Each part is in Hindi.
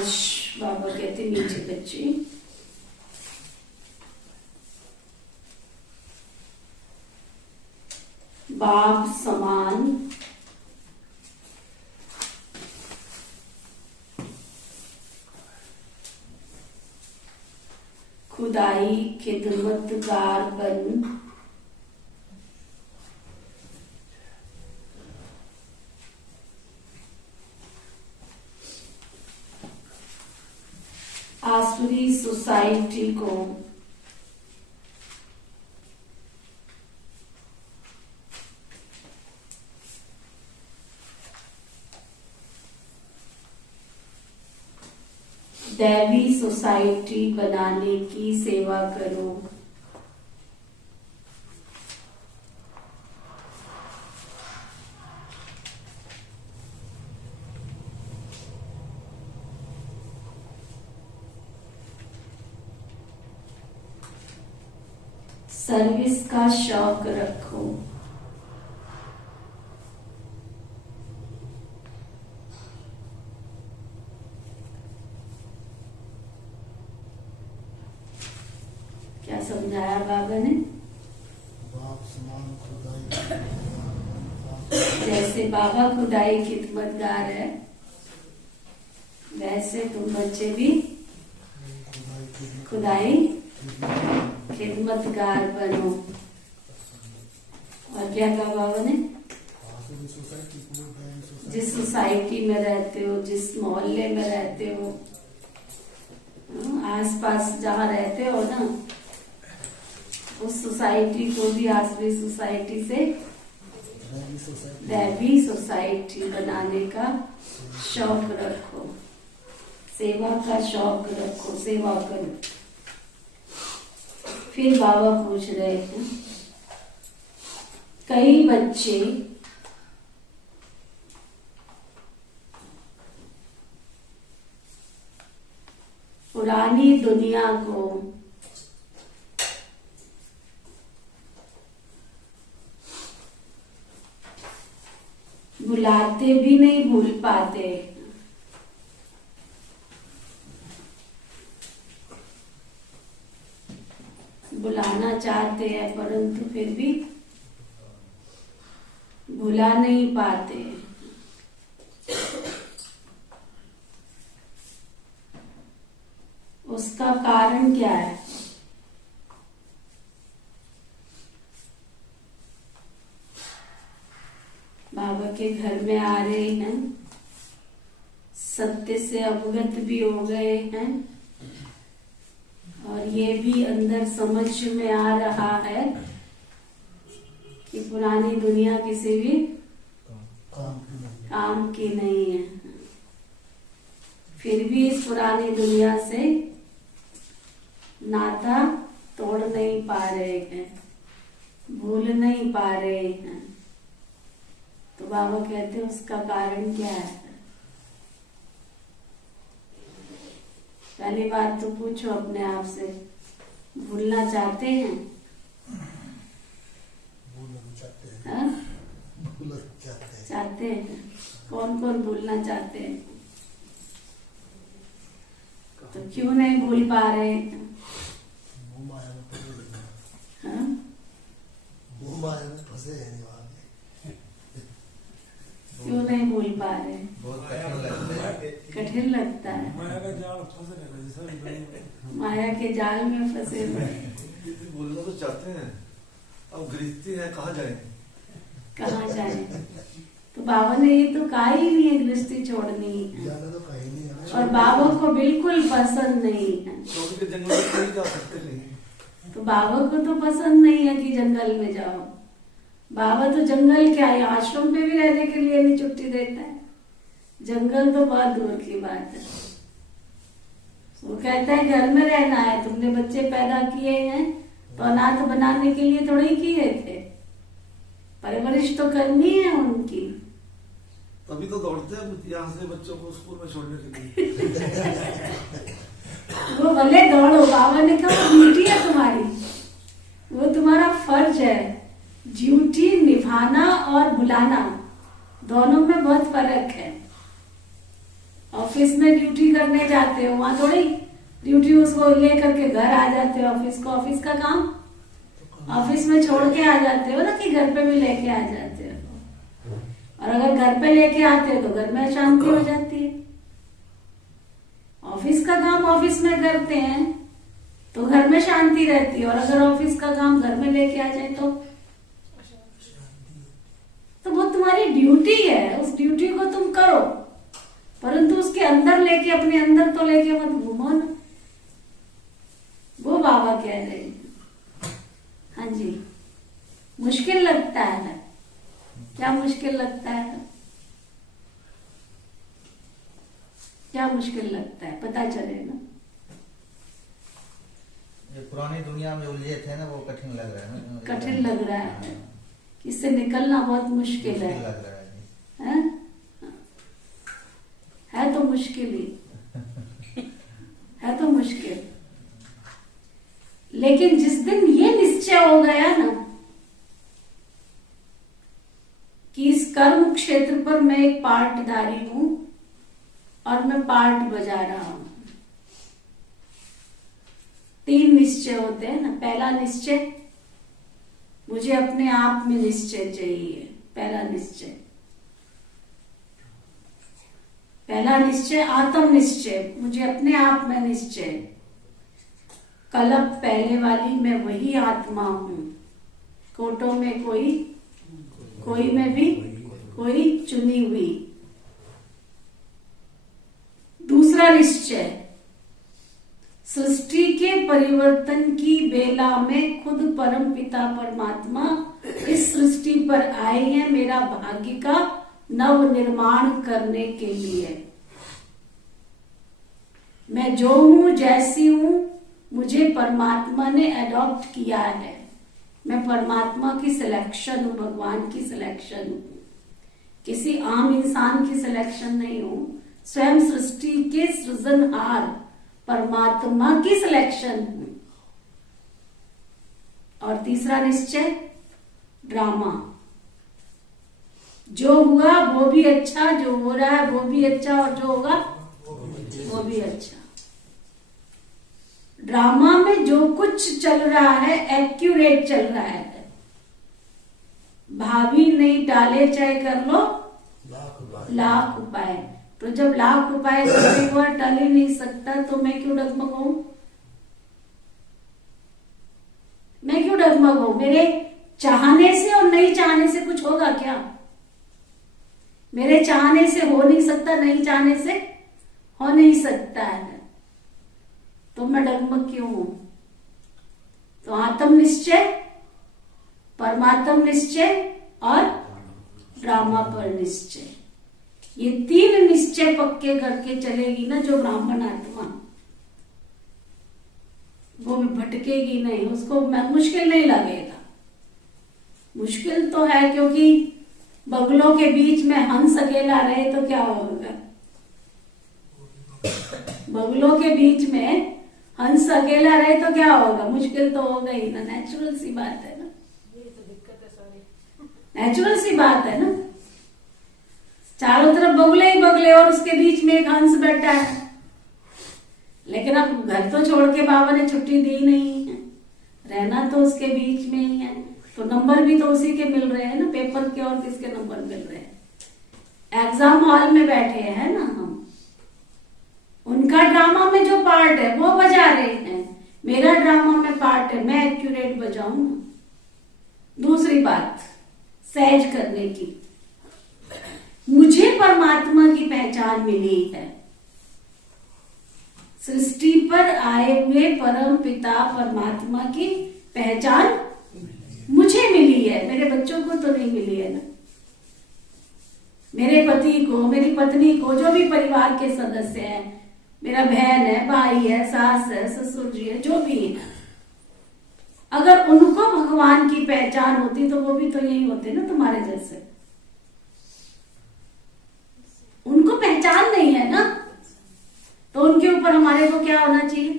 आज बाबा कहते मीठे बच्चे, बाप समान खुदाई खिदमतगार बन आसुरी सोसाइटी को दैवी सोसाइटी बनाने की सेवा करो। सर्विस का शौक रखो। क्या समझाया बाबा ने? बाप समान खुदाई, जैसे बाबा खुदाई खिदमतगार है, वैसे तुम बच्चे भी खुदाई खिदमतगार बनो। और क्या कहा बाबा ने? जिस सोसाइटी में रहते हो, जिस मोहल्ले में रहते हो, आसपास जहाँ रहते हो ना, उस सोसाइटी को भी आसपास सोसाइटी से दैवी सोसाइटी बनाने का शौक रखो, सेवा का शौक रखो, सेवा करो। फिर बाबा पूछ रहे हैं, कई बच्चे पुरानी दुनिया को बुलाते भी नहीं भूल पाते। बुलाना चाहते हैं परंतु फिर भी भुला नहीं पाते। उसका कारण क्या है? बाबा के घर में आ रहे हैं, सत्य से अवगत भी हो गए हैं, और ये भी अंदर समझ में आ रहा है कि पुरानी दुनिया किसी भी काम की नहीं है। फिर भी इस पुरानी दुनिया से नाता तोड़ नहीं पा रहे हैं, भूल नहीं पा रहे हैं। तो बाबा कहते हैं उसका कारण क्या है? पहली बात तो पूछो अपने आप से, भूलना चाहते हैं? हाँ? चाहते हैं। कौन कौन भूलना चाहते हैं? तो क्यों नहीं भूल पा रहे हैं? हाँ? क्यों नहीं भूल पा रहे? कठिन लगता है। माया के जाल में फंसे हुए। बोलना तो चाहते हैं, अब गृहस्थी है, कहाँ जाए? कहाँ जाए? तो बाबा ने ये तो कहा ही नहीं है गृहस्थी छोड़नी है, जाना तो कहीं नहीं है। और बाबा को बिल्कुल पसंद नहीं है। क्योंकि जंगल में नहीं जा सकते नहीं। तो बाबा को तो पसंद नहीं है कि जंगल में जाओ। बाबा तो जंगल क्या है, आश्रम पे भी रहने के लिए नहीं छुट्टी देता है। जंगल तो बहुत दूर की बात है। वो कहता है घर में रहना है। तुमने बच्चे पैदा किए हैं तो अनाथ बनाने के लिए थोड़े ही किए थे, परवरिश तो करनी है उनकी। तभी तो दौड़ते हैं यहाँ से बच्चों को स्कूल में छोड़ने के लिए। वो भले दौड़ो, बाबा ने कहा ड्यूटी है तुम्हारी, वो तुम्हारा फर्ज है। ड्यूटी निभाना और बुलाना दोनों में बहुत फर्क है। और ऑफिस में ड्यूटी करने जाते हो, वहां थोड़ी ड्यूटी उसको लेकर के घर आ जाते हो। ऑफिस को ऑफिस का काम ऑफिस में छोड़ के आ जाते हो ना, कि घर पे भी लेके आ जाते हो। और अगर घर पे लेके आते हो तो घर में अशांति हो जाती है। ऑफिस का काम ऑफिस में करते हैं तो घर में शांति रहती है, और अगर ऑफिस का काम घर में लेके आ जाए तो वो तुम्हारी ड्यूटी है, उस ड्यूटी को तुम करो, परंतु उसके अंदर लेके, अपने अंदर तो लेके मत घूमो ना। वो बाबा कह रहे हैं। हाँ जी, मुश्किल लगता है। क्या मुश्किल लगता है? क्या मुश्किल लगता है, पता चले ना। ये पुरानी दुनिया में उलझे थे ना, वो कठिन लग रहा है ना। कठिन लग रहा है, इससे निकलना बहुत मुश्किल है। लग रहा है तो मुश्किल ही है तो मुश्किल। लेकिन जिस दिन ये निश्चय हो गया ना कि इस कर्म क्षेत्र पर मैं एक पार्टधारी हूं और मैं पार्ट बजा रहा हूं। 3 निश्चय होते हैं ना। पहला निश्चय, मुझे अपने आप में निश्चय चाहिए। पहला निश्चय आत्म निश्चय, मुझे अपने आप में निश्चय। कल्प पहले वाली मैं वही आत्मा हूं, कोटों में कोई में भी कोई चुनी हुई। दूसरा निश्चय, सृष्टि के परिवर्तन की बेला में खुद परम पिता परमात्मा इस सृष्टि पर आए हैं मेरा भाग्य का नव निर्माण करने के लिए। मैं जो हूं, जैसी हूं, मुझे परमात्मा ने अडॉप्ट किया है। मैं परमात्मा की सिलेक्शन हूं, भगवान की सिलेक्शन हूं, किसी आम इंसान की सिलेक्शन नहीं हूं। स्वयं सृष्टि के सृजनहार परमात्मा की सिलेक्शन हूं। और तीसरा निश्चय, ड्रामा। जो हुआ वो भी अच्छा, जो हो रहा है वो भी अच्छा, और जो होगा वो भी अच्छा। ड्रामा में जो कुछ चल रहा है एक्यूरेट चल रहा है। भाभी नहीं टाले चाहे कर लो लाख उपाय। तो जब लाख उपाय एक बार टल ही नहीं सकता तो मैं क्यों डगमगाऊं? मैं क्यों डगमगाऊं? मेरे चाहने से और नहीं चाहने से कुछ होगा क्या? मेरे चाहने से हो नहीं सकता, नहीं चाहने से हो नहीं सकता है, तो मैं डगमग क्यों हूं? तो आत्म निश्चय, परमात्म निश्चय और ड्रामा पर निश्चय, ये 3 निश्चय पक्के करके चलेगी ना जो ब्राह्मण आत्मा, वो भी भटकेगी नहीं, उसको मुश्किल नहीं लगेगा। मुश्किल तो है, क्योंकि बगलों के बीच में हंस अकेला रहे तो क्या होगा? बगलों के बीच में हंस अकेला रहे तो क्या होगा? मुश्किल तो होगा ही ना। नेचुरल सी बात है ना, ये तो दिक्कत है सारी। नेचुरल सी बात है ना। चारों तरफ बगुले ही बगले और उसके बीच में एक हंस बैठा है। लेकिन अब घर तो छोड़ के बाबा ने छुट्टी दी नहीं है, रहना तो उसके बीच में ही है। तो नंबर भी तो उसी के मिल रहे हैं ना, पेपर के और किसके नंबर मिल रहे हैं? एग्जाम हॉल में बैठे हैं ना हम, उनका ड्रामा में जो पार्ट है वो बजा रहे हैं, मेरा ड्रामा में पार्ट है, मैं एक्यूरेट बजाऊं। दूसरी बात सहज करने की, मुझे परमात्मा की पहचान मिली है। सृष्टि पर आए हुए परम पिता परमात्मा की पहचान मुझे मिली है, मेरे बच्चों को तो नहीं मिली है ना। मेरे पति को, मेरी पत्नी को, जो भी परिवार के सदस्य हैं, मेरा बहन है, भाई है, सास है, ससुर जी है, जो भी है, अगर उनको भगवान की पहचान होती तो वो भी तो यही होते ना तुम्हारे जैसे। उनको पहचान नहीं है ना, तो उनके ऊपर हमारे को क्या होना चाहिए?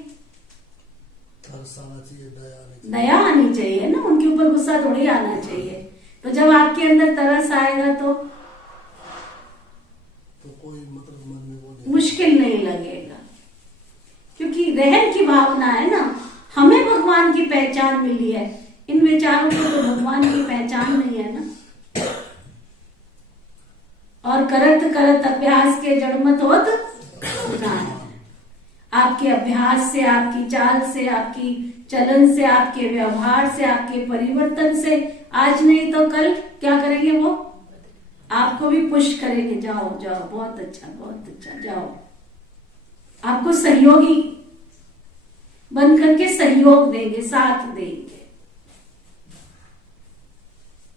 तरस आना चाहिए, दया आनी चाहिए ना, उनके ऊपर गुस्सा थोड़ी आना चाहिए। तो जब आपके अंदर तरस आएगा तो कोई मतलब मन में वो नहीं, मुश्किल लगेगा, क्योंकि रहम की भावना है ना। हमें भगवान की पहचान मिली है, इन विचारों को तो भगवान की पहचान नहीं है ना। और करत करत अभ्यास के जड़मत होत ज्ञान। आपके अभ्यास से, आपकी चाल से, आपकी चलन से, आपके व्यवहार से, आपके परिवर्तन से आज नहीं तो कल क्या करेंगे, वो आपको भी पुश करेंगे, जाओ जाओ, बहुत अच्छा जाओ। आपको सहयोगी बन करके सहयोग देंगे, साथ देंगे।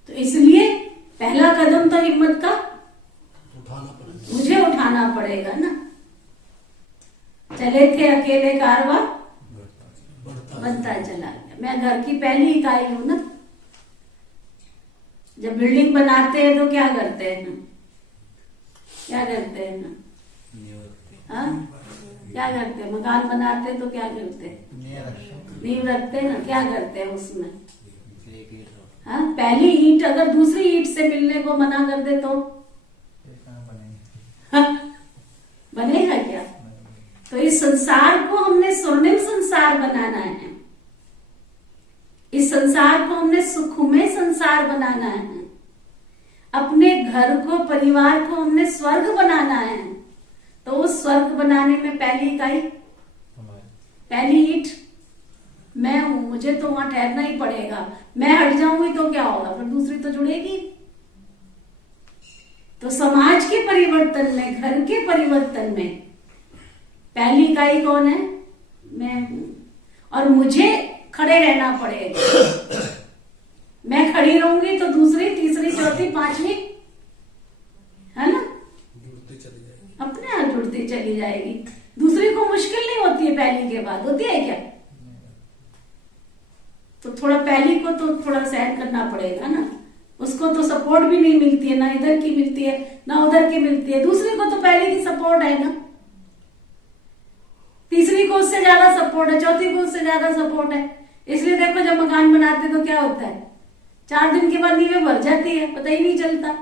तो इसलिए पहला कदम तो हिम्मत का उठाना पड़ेगा, मुझे उठाना पड़ेगा ना। चले थे अकेले कारवा बनता चला गया। मैं घर की पहली इकाई हूं ना। जब बिल्डिंग बनाते हैं तो क्या करते हैं ना, क्या करते हैं ना, हाँ क्या करते हैं, मकान बनाते हैं तो क्या करते हैं, नींव रखते हैं ना। क्या करते हैं उसमें, हाँ पहली ईंट अगर दूसरी ईंट से मिलने को मना कर दे तो बनेगा क्या। तो इस संसार को हमने स्वर्णिम संसार बनाना है, इस संसार को हमने सुखमय संसार बनाना है, अपने घर को, परिवार को हमने स्वर्ग बनाना है। तो उस स्वर्ग बनाने में पहली इकाई, पहली ईंट मैं हूं, मुझे तो वहां ठहरना ही पड़ेगा। मैं हट जाऊंगी तो क्या होगा, फिर दूसरी तो जुड़ेगी। तो समाज के परिवर्तन में, घर के परिवर्तन में पहली इकाई कौन है, मैं हूं। और मुझे खड़े रहना पड़ेगा। मैं खड़ी रहूंगी तो दूसरी, तीसरी, चौथी, पांचवी, है ना, जुड़ती चली जाएगी, अपने आप जुड़ती चली जाएगी। दूसरी को मुश्किल नहीं होती है, पहली के बाद होती है क्या। तो थोड़ा पहली को तो थोड़ा सहन करना पड़ेगा ना। उसको तो सपोर्ट भी नहीं मिलती है, ना इधर की मिलती है ना उधर की मिलती है। दूसरी को तो पहली की सपोर्ट है ना, तीसरी को उससे ज्यादा सपोर्ट है, चौथी को उससे ज्यादा सपोर्ट है। इसलिए देखो जब मकान बनाते तो क्या होता है, 4 दिन के बाद नींवें भर जाती है, पता ही नहीं चलता।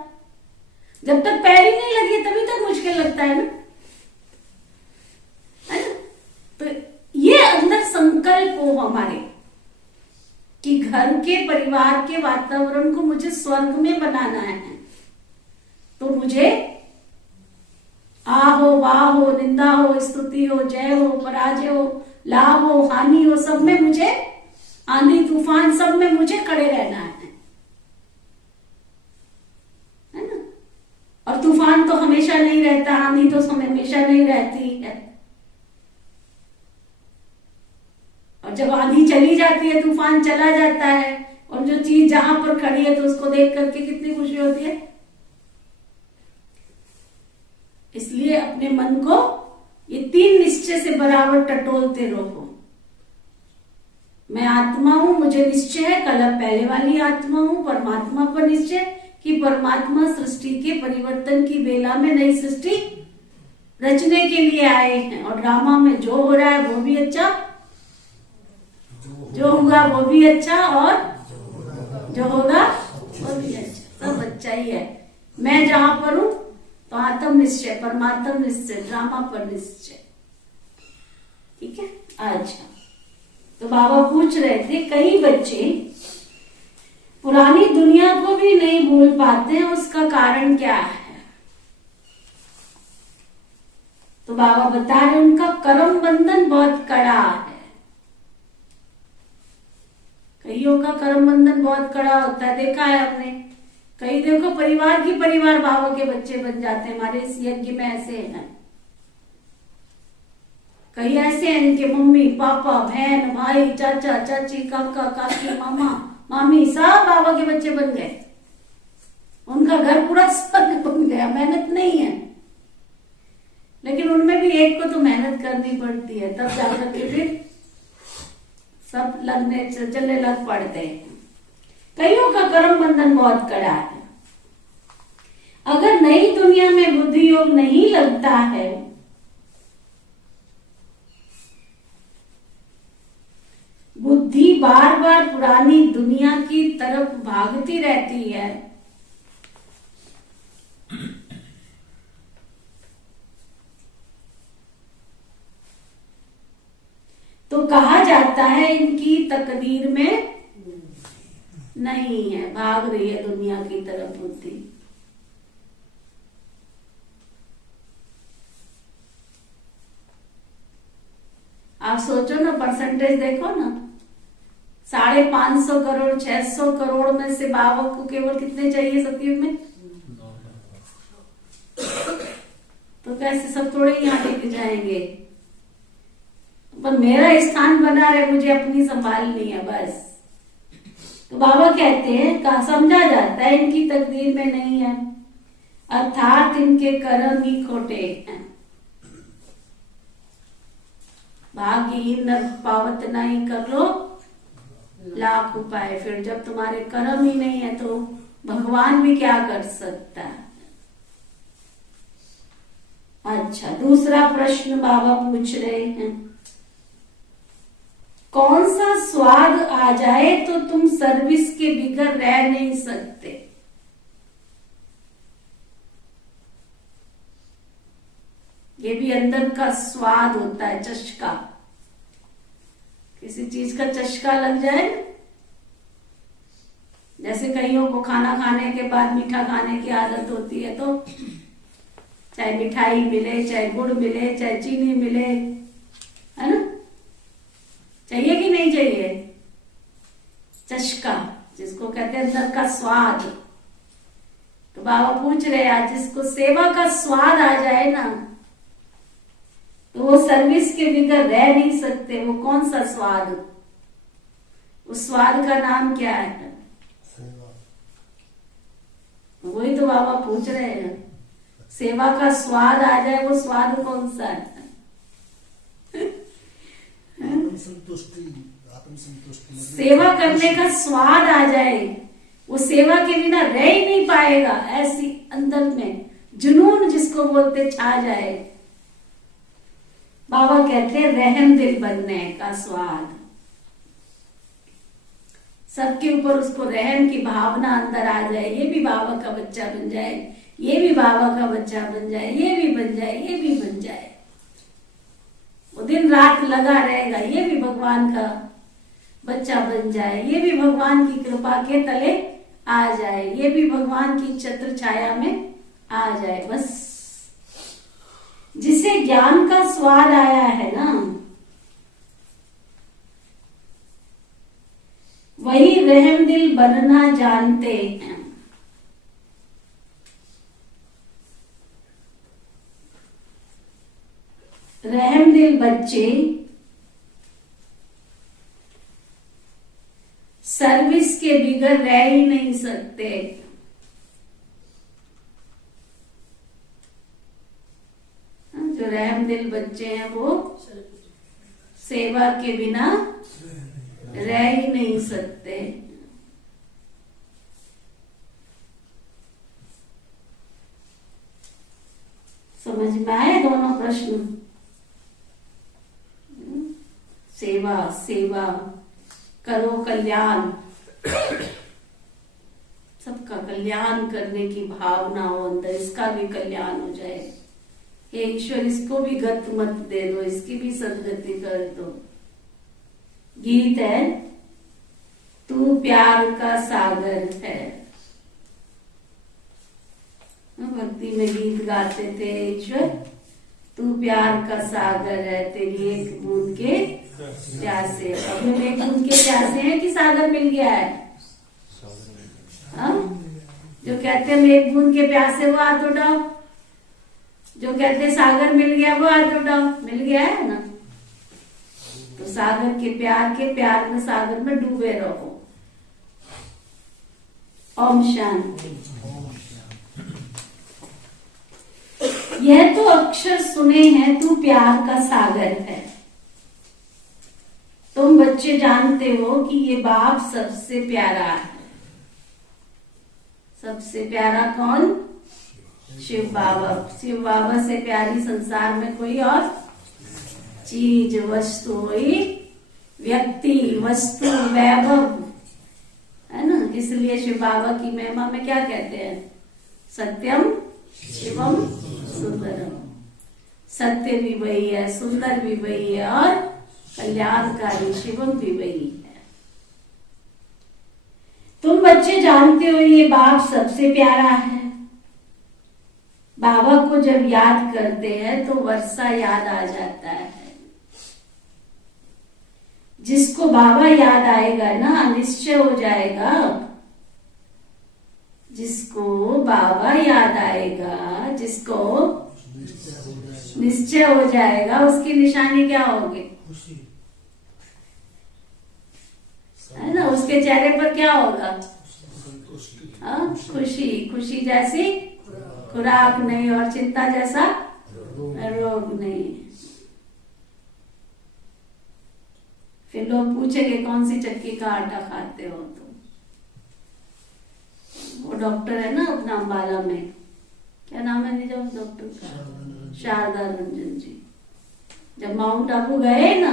जब तक पहली नहीं लगी तभी तक मुश्किल लगता है ना। तो ये अंदर संकल्प हो हमारे कि घर के, परिवार के वातावरण को मुझे स्वर्ग में बनाना है। तो मुझे आ हो, वाह हो, निंदा हो, स्तुति हो, जय हो, पराजय हो, लाभ हो, हानि हो, सब में मुझे, आंधी तूफान सब में मुझे खड़े रहना है ना। और तूफान तो हमेशा नहीं रहता, आंधी तो हमेशा नहीं रहती है। और जब आंधी चली जाती है, तूफान चला जाता है, और जो चीज जहां पर खड़ी है तो उसको देख करके कितनी खुशी होती है। इसलिए अपने मन को ये 3 निश्चय से बराबर टटोलते रहो। मैं आत्मा हूं, मुझे निश्चय है, कल पहले वाली आत्मा हूं। परमात्मा पर निश्चय कि परमात्मा सृष्टि के परिवर्तन की बेला में नई सृष्टि रचने के लिए आए हैं। और ड्रामा में जो हो रहा है वो भी अच्छा, जो होगा वो भी अच्छा, और जो होगा वो भी अच्छा, सब अच्छा ही है। मैं जहां पर हूं तो आत्म निश्चय, परमात्म निश्चय, ड्रामा पर निश्चय। ठीक है। अच्छा, तो बाबा पूछ रहे थे, कई बच्चे पुरानी दुनिया को भी नहीं भूल पाते हैं, उसका कारण क्या है। तो बाबा बता रहे उनका कर्म बंधन बहुत कड़ा है। कईयों का कर्म बंधन बहुत कड़ा होता है, देखा है आपने। कई देखो परिवार की परिवार बाबा के बच्चे बन जाते हैं। हमारे इस यज्ञ में ऐसे हैं, कई ऐसे हैं इनके मम्मी पापा, बहन भाई, चाचा चाची, काका काकी, मामा मामी सब बाबा के बच्चे बन गए। उनका घर पूरा स्वर्ग बन गया। मेहनत नहीं है, लेकिन उनमें भी एक को तो मेहनत करनी पड़ती है, तब जाकर के फिर सब लगने चलने लग पड़ते हैं। कईयों का कर्म बंधन बहुत कड़ा है। अगर नई दुनिया में बुद्धि योग नहीं लगता है बुद्धि बार बार पुरानी दुनिया की तरफ भागती रहती है। तो कहा जाता है इनकी तकदीर में नहीं है, भाग रही है दुनिया की तरफ बुद्धि। आप सोचो ना, परसेंटेज देखो ना, 550 करोड़ 600 करोड़ में से बाबा को केवल कितने चाहिए सतयुग में? तो कैसे सब थोड़े यहाँ लेके जाएंगे? पर मेरा स्थान बना रहे, मुझे अपनी संभालनी है बस। तो बाबा कहते हैं, कहा समझा जाता है इनकी तकदीर में नहीं है, अर्थात इनके कर्म ही खोटे हैं। भाग्यहीन नर पावत नहीं कर लो लाख उपाय। फिर जब तुम्हारे कर्म ही नहीं है तो भगवान भी क्या कर सकता है? अच्छा, दूसरा प्रश्न बाबा पूछ रहे हैं, कौन सा स्वाद आ जाए तो तुम सर्विस के बिगड़ रह नहीं सकते? ये भी अंदर का स्वाद होता है, चस्का। किसी चीज का चस्का लग जाए, जैसे कईयों को खाना खाने के बाद मीठा खाने की आदत होती है, तो चाहे मिठाई मिले, चाहे गुड़ मिले, चाहे चीनी मिले, है ना, चाहिए कि नहीं चाहिए? चस्का, जिसको कहते हैं अंदर का स्वाद। तो बाबा पूछ रहे आज, जिसको सेवा का स्वाद आ जाए ना, तो वो सर्विस के बिगड़ रह नहीं सकते। वो कौन सा स्वाद? उस स्वाद का नाम क्या है? वही तो बाबा पूछ रहे हैं, सेवा का स्वाद आ जाए, वो स्वाद कौन सा है? संतुष्टि, आत्म संतुष्टि, सेवा करने का स्वाद आ जाए, वो सेवा के बिना रह ही नहीं पाएगा। ऐसी अंदर में जुनून जिसको बोलते छा जाए। बाबा कहते हैं रहम दिल बनने का स्वाद। सबके ऊपर उसको रहम की भावना अंदर आ जाए, ये भी बाबा का बच्चा बन जाए, ये भी बाबा का बच्चा बन जाए, ये भी बन जाए, ये भी बन जाए। वो दिन रात लगा रहेगा, ये भी भगवान का बच्चा बन जाए, ये भी भगवान की कृपा के तले आ जाए, ये भी भगवान की छत्र छाया में आ जाए। बस जिसे ज्ञान का स्वाद आया है ना, वही रहम दिल बनना जानते हैं। रहम दिल बच्चे सर्विस के बिगड़ रह ही नहीं सकते। जो रहम दिल बच्चे हैं वो सेवा के बिना रह ही नहीं सकते। समझ में आए दोनों प्रश्न? सेवा, सेवा करो, कल्याण, सबका कल्याण करने की भावना हो अंदर, इसका भी कल्याण हो जाए। हे ईश्वर, इसको भी गत मत दे दो, इसकी भी सदगति कर दो। गीत है, तू प्यार का सागर है। भक्ति में गीत गाते थे, ईश्वर तू प्यार का सागर है, तेरी एक बूंद के प्यासे। अब में एक बूंद के प्यासे हैं कि सागर मिल गया है? जो कहते हैं एक बूंद के प्यासे वो हाथ उठाओ, जो कहते हैं सागर मिल गया वो हाथ उठाओ। मिल गया है ना? तो सागर के प्यार में सागर में डूबे रहो। ओम शांति। यह तो अक्षर सुने हैं, तू प्यार का सागर है। तुम बच्चे जानते हो कि ये बाप सबसे प्यारा है। सबसे प्यारा कौन? शिव बाबा। शिव बाबा से प्यारी संसार में कोई और चीज, वस्तु, व्यक्ति, वस्तु, वैभव, है ना? इसलिए शिव बाबा की महिमा में क्या कहते हैं? सत्यम शिवम सुंदरम। सत्य भी वही है, सुंदर भी वही है और कल्याणकारी शिवम भी वही है। तुम बच्चे जानते हो ये बाप सबसे प्यारा है। बाबा को जब याद करते हैं तो वर्षा याद आ जाता है। जिसको बाबा याद आएगा ना, निश्चय हो जाएगा। जिसको बाबा याद आएगा, जिसको निश्चय हो जाएगा, उसकी निशानी क्या होगी? खुशी, है ना, उसके चेहरे पर क्या होगा? संतुष्टि, हाँ, खुशी। खुशी जैसी खुराक नहीं और चिंता जैसा रोग नहीं। फिर लोग पूछेंगे कौन सी चक्की का आटा खाते हो तुम? वो डॉक्टर है ना अपना अम्बाला में, क्या नाम है निजो डॉक्टर का? शारदा रंजन जी। जब माउंट आबू गए ना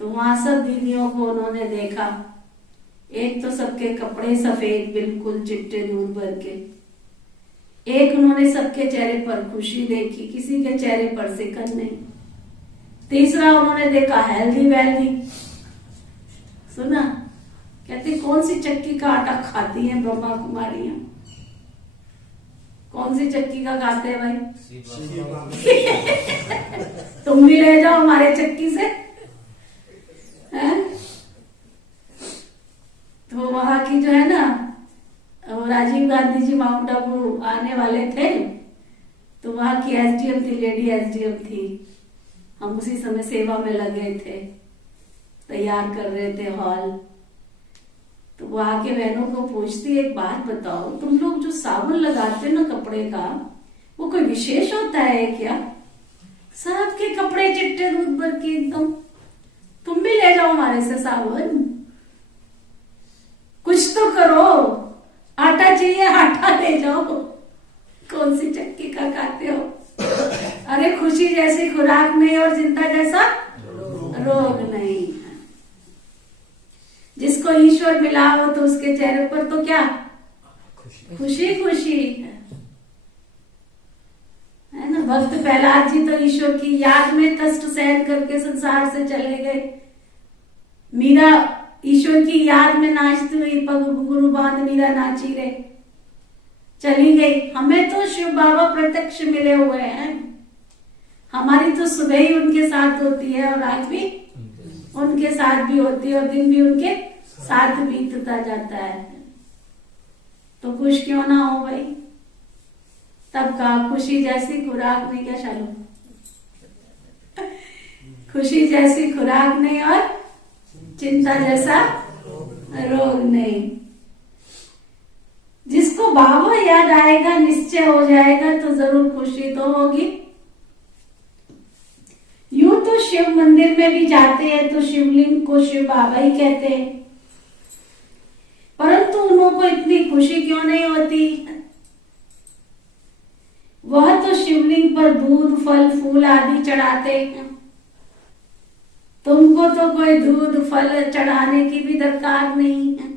तो वहां सब दीदियों को उन्होंने देखा। एक तो सबके कपड़े सफेद बिल्कुल चिट्टे दूध भर के, एक उन्होंने सबके चेहरे पर खुशी देखी, किसी के चेहरे पर सिकन नहीं। तीसरा उन्होंने देखा हेल्दी वेल्दी। सुना, कहती कौन सी चक्की का आटा खाती हैं ब्रह्मा कुमारियां? कौन सी चक्की का खाते हैं भाई? तुम भी ले जाओ हमारे चक्की से, हैं? तो वहां की जो है ना, राजीव गांधी जी माउंट आबू आने वाले थे तो वहां की एसडीएम थी, लेडी एसडीएम थी। हम उसी समय सेवा में लगे थे, तैयार कर रहे थे हॉल। तो वो आके बहनों को पूछती, एक बात बताओ, तुम लोग जो साबुन लगाते हो ना कपड़े का, वो कोई विशेष होता है क्या? सबके कपड़े चिट्टे दूध भर के एकदम। तुम भी ले जाओ हमारे से साबुन, कुछ तो करो। आटा चाहिए, आटा ले जाओ। कौन सी चक्की का खाते हो? अरे खुशी जैसी खुराक नहीं और चिंता जैसा रोग नहीं। जिसको ईश्वर मिला हो तो उसके चेहरे पर तो क्या खुशी खुशी है ना। भक्त प्रहलाद जी तो ईश्वर की याद में कष्ट सहन करके संसार से चले गए। मीरा ईश्वर की याद में नाचती हुई पग गुरु बांध मीरा नाची रे चली गई। हमें तो शिव बाबा प्रत्यक्ष मिले हुए हैं। हमारी तो सुबह ही उनके साथ होती है और रात भी उनके साथ भी होती है और दिन भी उनके साथ बीतता जाता है। तो खुश क्यों ना हो भाई? तब कहा खुशी जैसी खुराक नहीं, क्या शालू? खुशी जैसी खुराक नहीं और चिंता जैसा रोग नहीं। जिसको बाबा याद आएगा, निश्चय हो जाएगा, तो जरूर खुशी तो होगी। यूं तो शिव मंदिर में भी जाते हैं तो शिवलिंग को शिव बाबा ही कहते हैं, परंतु उनको इतनी खुशी क्यों नहीं होती? वह तो शिवलिंग पर दूध फल फूल आदि चढ़ाते हैं। तुमको तो कोई दूध फल चढ़ाने की भी दरकार नहीं है।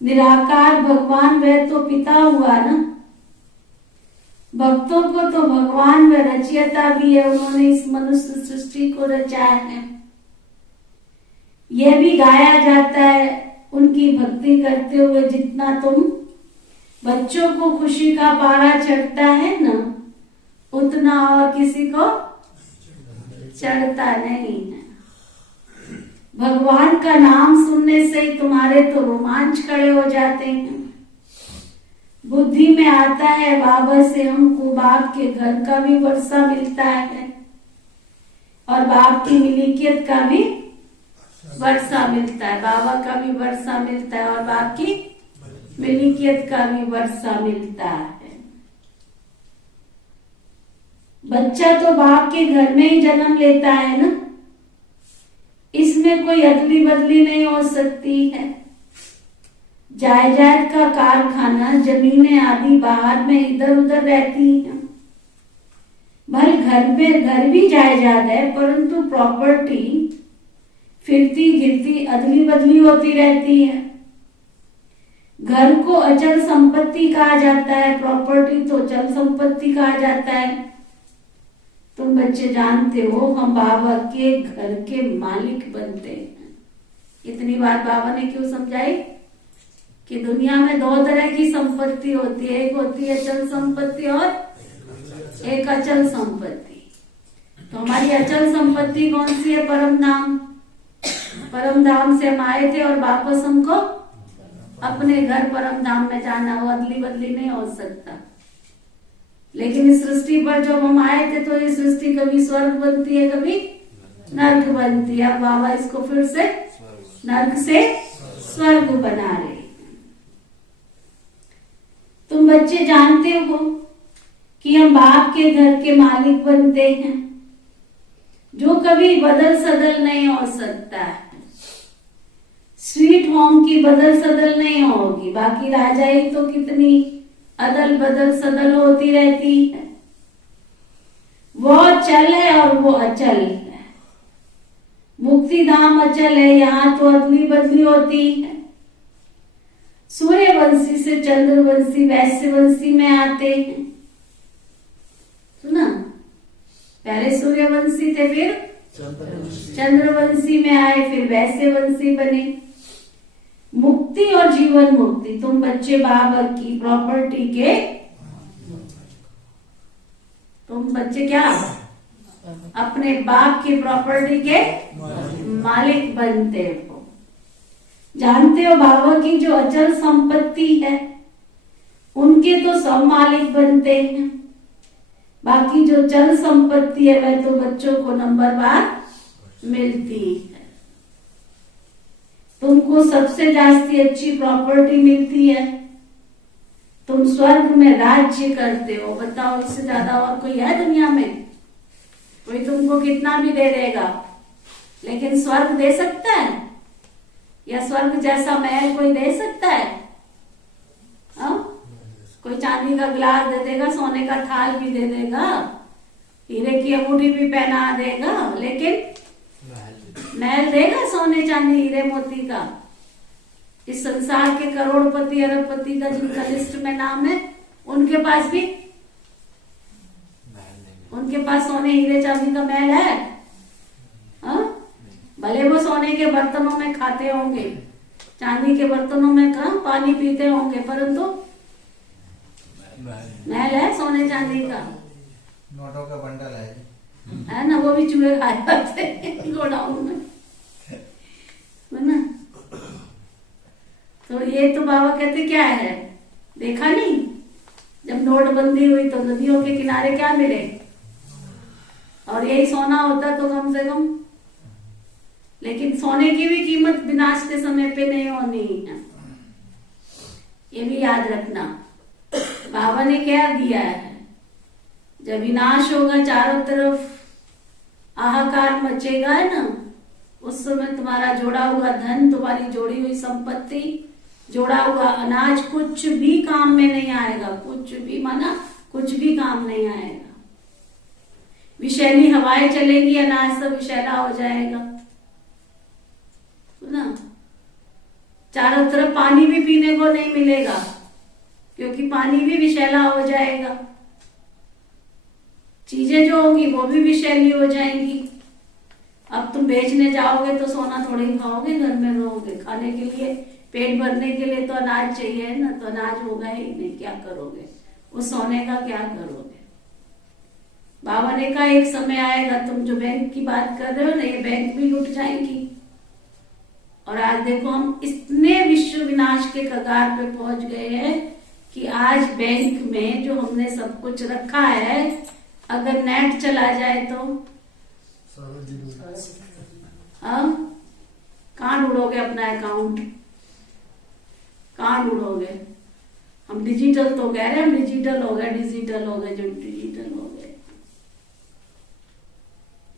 निराकार भगवान वह तो पिता हुआ ना। भक्तों को तो भगवान व रचयिता भी है, उन्होंने इस मनुष्य सृष्टि को रचा है। यह भी गाया जाता है उनकी भक्ति करते हुए, जितना तुम बच्चों को खुशी का पारा चढ़ता है ना, उतना और किसी को चढ़ता नहीं है। भगवान का नाम सुनने से ही तुम्हारे तो रोमांच खड़े हो जाते हैं। बुद्धि में आता है बाबा से हमको बाप के घर का भी वर्षा मिलता है और बाप की मिल्कियत का भी वर्षा मिलता है। बाबा का भी वर्षा मिलता है और बाप की मिल्कियत का भी वर्षा मिलता है। बच्चा तो बाप के घर में ही जन्म लेता है ना, इसमें कोई अदली बदली नहीं हो सकती है। जायदाद का कारखाना, जमीनें आदि बाहर में इधर उधर रहती हैं। भले घर में घर भी जायदाद है, परंतु प्रॉपर्टी फिरती गिरती अदली बदली होती रहती है। घर को अचल संपत्ति कहा जाता है, प्रॉपर्टी तो चल संपत्ति कहा जाता है। तुम बच्चे जानते हो हम बाबा के घर के मालिक बनते हैं। इतनी बात बाबा ने क्यों समझाई कि दुनिया में दो तरह की संपत्ति होती है, एक होती है अचल संपत्ति और एक अचल संपत्ति। तो हमारी अचल संपत्ति कौन सी है? परम धाम। परम धाम से हम आए थे और वापस हमको अपने घर परम धाम में जाना, वो अदली बदली नहीं हो सकता। लेकिन इस सृष्टि पर जब हम आए थे तो ये सृष्टि कभी स्वर्ग बनती है, कभी नर्क बनती है। अब बाबा इसको फिर से नर्क से स्वर्ग बना रहे। तुम बच्चे जानते हो कि हम बाप के घर के मालिक बनते हैं, जो कभी बदल सदल नहीं हो सकता है। स्वीट होम की बदल सदल नहीं होगी, बाकी राजाई तो कितनी अदल बदल सदल होती रहती है। वो अचल है और वो अचल है। मुक्ति धाम अचल है, यहाँ तो अदली बदली होती है। सूर्यवंशी से चंद्रवंशी वैश्यवंशी में आते हैं। सुना, पहले सूर्यवंशी थे, फिर चंद्रवंशी में आए, फिर वैश्यवंशी बने। मुक्ति और जीवन मुक्ति तुम बच्चे बाबा की प्रॉपर्टी के, तुम बच्चे क्या अपने बाप की प्रॉपर्टी के मालिक बनते हो। जानते हो बाबा की जो अचल संपत्ति है उनके तो सब मालिक बनते हैं, बाकी जो चल संपत्ति है वह तो बच्चों को नंबरवार मिलती है। तुमको सबसे जास्ती अच्छी प्रॉपर्टी मिलती है, तुम स्वर्ग में राज्य करते हो। बताओ इससे ज्यादा और कोई है दुनिया में? कोई तुमको कितना भी दे देगा, लेकिन स्वर्ग दे सकता है? या स्वर्ग जैसा महल कोई दे सकता है? कोई चांदी का गिलास दे देगा, सोने का थाल भी दे देगा, हीरे की अंगूठी भी पहना देगा, लेकिन महल देगा सोने चांदी हीरे मोती का? इस संसार के करोड़पति अरबपति का जिनका लिस्ट में नाम है, उनके पास भी उनके पास सोने हीरे चांदी का महल है? भले वो सोने के बर्तनों में खाते होंगे, चांदी के बर्तनों में कहाँ पानी पीते होंगे, परंतु महल है सोने चांदी का। नोटों का बंडल है ना, वो भी चूहे खाए जाते हैं गोडाउन में, है ना। तो ये तो बाबा कहते क्या है, देखा नहीं? जब नोटबंदी हुई तो नदियों के किनारे क्या मिले, और यही सोना होता तो कम से कम, लेकिन सोने की भी कीमत विनाश के समय पे नहीं होनी है, ये भी याद रखना। बाबा ने क्या दिया है, जब विनाश होगा चारों तरफ हाहाकार मचेगा है ना, उस समय तुम्हारा जोड़ा हुआ धन, तुम्हारी जोड़ी हुई संपत्ति, जोड़ा हुआ अनाज कुछ भी काम में नहीं आएगा, कुछ भी माना कुछ भी काम नहीं आएगा। विषैली हवाएं चलेगी, अनाज सब विषैला हो जाएगा ना। चारों तरफ पानी भी पीने को नहीं मिलेगा, क्योंकि पानी भी विषैला हो जाएगा। चीजें जो होंगी वो भी विषैली हो जाएंगी। अब तुम बेचने जाओगे तो सोना थोड़े ही खाओगे, घर में रहोगे, खाने के लिए पेट भरने के लिए तो अनाज चाहिए ना, तो अनाज होगा ही नहीं, क्या करोगे उस सोने का, क्या करोगे? बाबा ने कहा एक समय आएगा, तुम जो बैंक की बात कर रहे हो ना, ये बैंक भी लुट जाएंगी। और आज देखो हम इतने विश्व विनाश के कगार पे पहुंच गए हैं कि आज बैंक में जो हमने सब कुछ रखा है, अगर नेट चला जाए तो कहाँ ढूंढोगे अपना अकाउंट, कहाँ ढूंढोगे? हम डिजिटल तो कह रहे हैं, हम डिजिटल हो गए, डिजिटल हो गए, जो डिजिटल हो गए।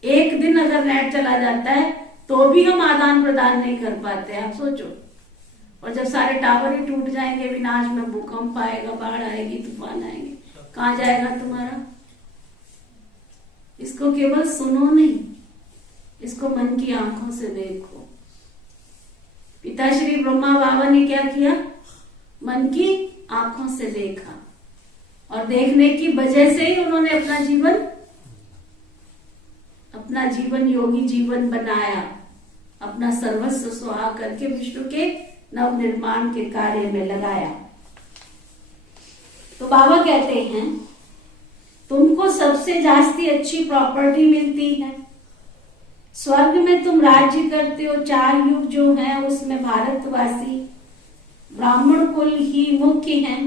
एक दिन अगर नेट चला जाता है तो भी हम आदान प्रदान नहीं कर पाते, आप सोचो। और जब सारे टावर ही टूट जाएंगे विनाश में, भूकंप आएगा, बाढ़ आएगी, तूफान आएंगे, कहाँ जाएगा तुम्हारा? इसको केवल सुनो नहीं, इसको मन की आंखों से देखो। पिता श्री ब्रह्मा बाबा ने क्या किया? मन की आंखों से देखा, और देखने की वजह से ही उन्होंने अपना जीवन अपना जीवन योगी जीवन बनाया, अपना सर्वस्व सुहा करके विष्णु के नव निर्माण के कार्य में लगाया। तो बाबा कहते हैं तुमको सबसे जास्ती अच्छी प्रॉपर्टी मिलती है। स्वर्ग में तुम राज्य करते हो, 4 युग जो है उसमें भारतवासी ब्राह्मण कुल ही मुख्य हैं।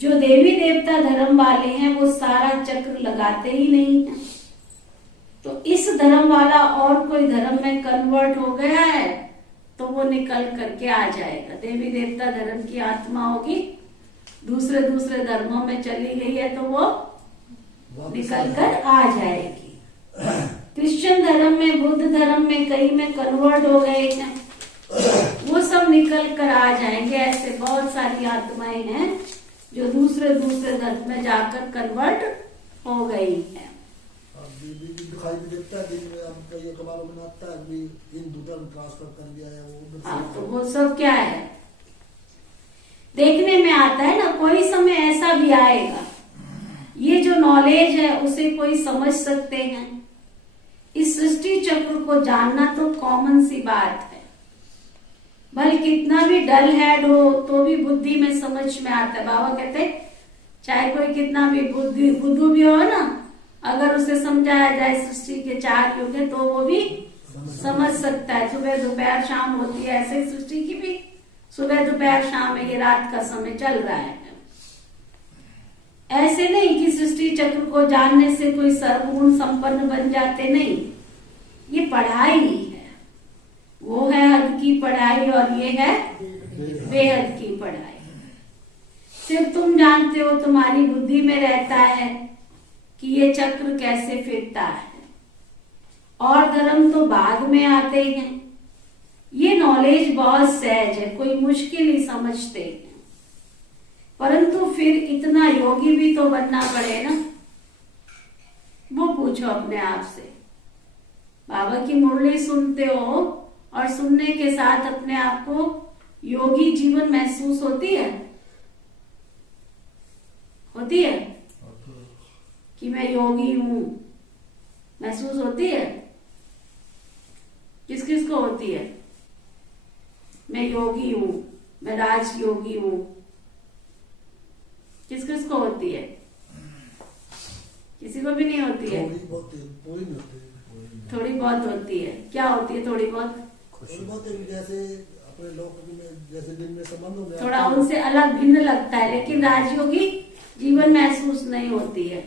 जो देवी देवता धर्म वाले हैं वो सारा चक्र लगाते ही नहीं हैं। तो इस धर्म वाला और कोई धर्म में कन्वर्ट हो गया है तो वो निकल करके आ जाएगा। देवी देवता धर्म की आत्मा होगी, दूसरे दूसरे धर्मों में चली गई है तो वो निकल कर आ जाएगी। क्रिश्चियन धर्म में, बुद्ध धर्म में, कई में कन्वर्ट हो गए हैं, वो सब निकल कर आ जाएंगे। ऐसे बहुत सारी आत्माएं हैं जो दूसरे दूसरे धर्म में जाकर कन्वर्ट हो गई हैं। दिखाई भी देता है, दिन में हम कई अखबारों में आता है कि हिंदू धर्म ट्रांसफर कर लिया है वो। हाँ, तो वो सब क्या है देखने में आता है ना। कोई समय ऐसा भी आएगा, ये जो नॉलेज है उसे कोई समझ सकते हैं। इस सृष्टि चक्र को जानना तो कॉमन सी बात है, भले कितना भी डल हेड हो तो भी बुद्धि में समझ में आता है। बाबा कहते चाहे कोई कितना भी बुद्धू भी हो ना, अगर उसे समझाया जाए सृष्टि के 4 युग है तो वो भी समझ सकता है। सुबह दोपहर शाम होती है, ऐसे सृष्टि की भी सुबह दोपहर शाम है, ये रात का समय चल रहा है। ऐसे नहीं कि सृष्टि चक्र को जानने से कोई सर्वगुण संपन्न बन जाते, नहीं। ये पढ़ाई है, वो है हद की पढ़ाई और ये है बेहद की पढ़ाई। सिर्फ तुम जानते हो, तुम्हारी बुद्धि में रहता है कि ये चक्र कैसे फिरता है, और धर्म तो बाद में आते हैं। ये नॉलेज बहुत सहज है, कोई मुश्किल ही समझते हैं, परंतु फिर इतना योगी भी तो बनना पड़े ना। वो पूछो अपने आप से, बाबा की मुरली सुनते हो और सुनने के साथ अपने आप को योगी जीवन महसूस होती है? होती है कि मैं योगी हूं, महसूस होती है? किस किस को होती है? मैं योगी हूं, मैं राजयोगी हूं, किस किस को होती है? किसी को भी नहीं होती है। थोड़ी बहुत होती है। क्या होती है थोड़ी बहुत? जैसे अपने लोग में जैसे दिन में संबंध में थोड़ा उनसे अलग भिन्न लगता है, लेकिन राजयोगी जीवन महसूस नहीं होती है।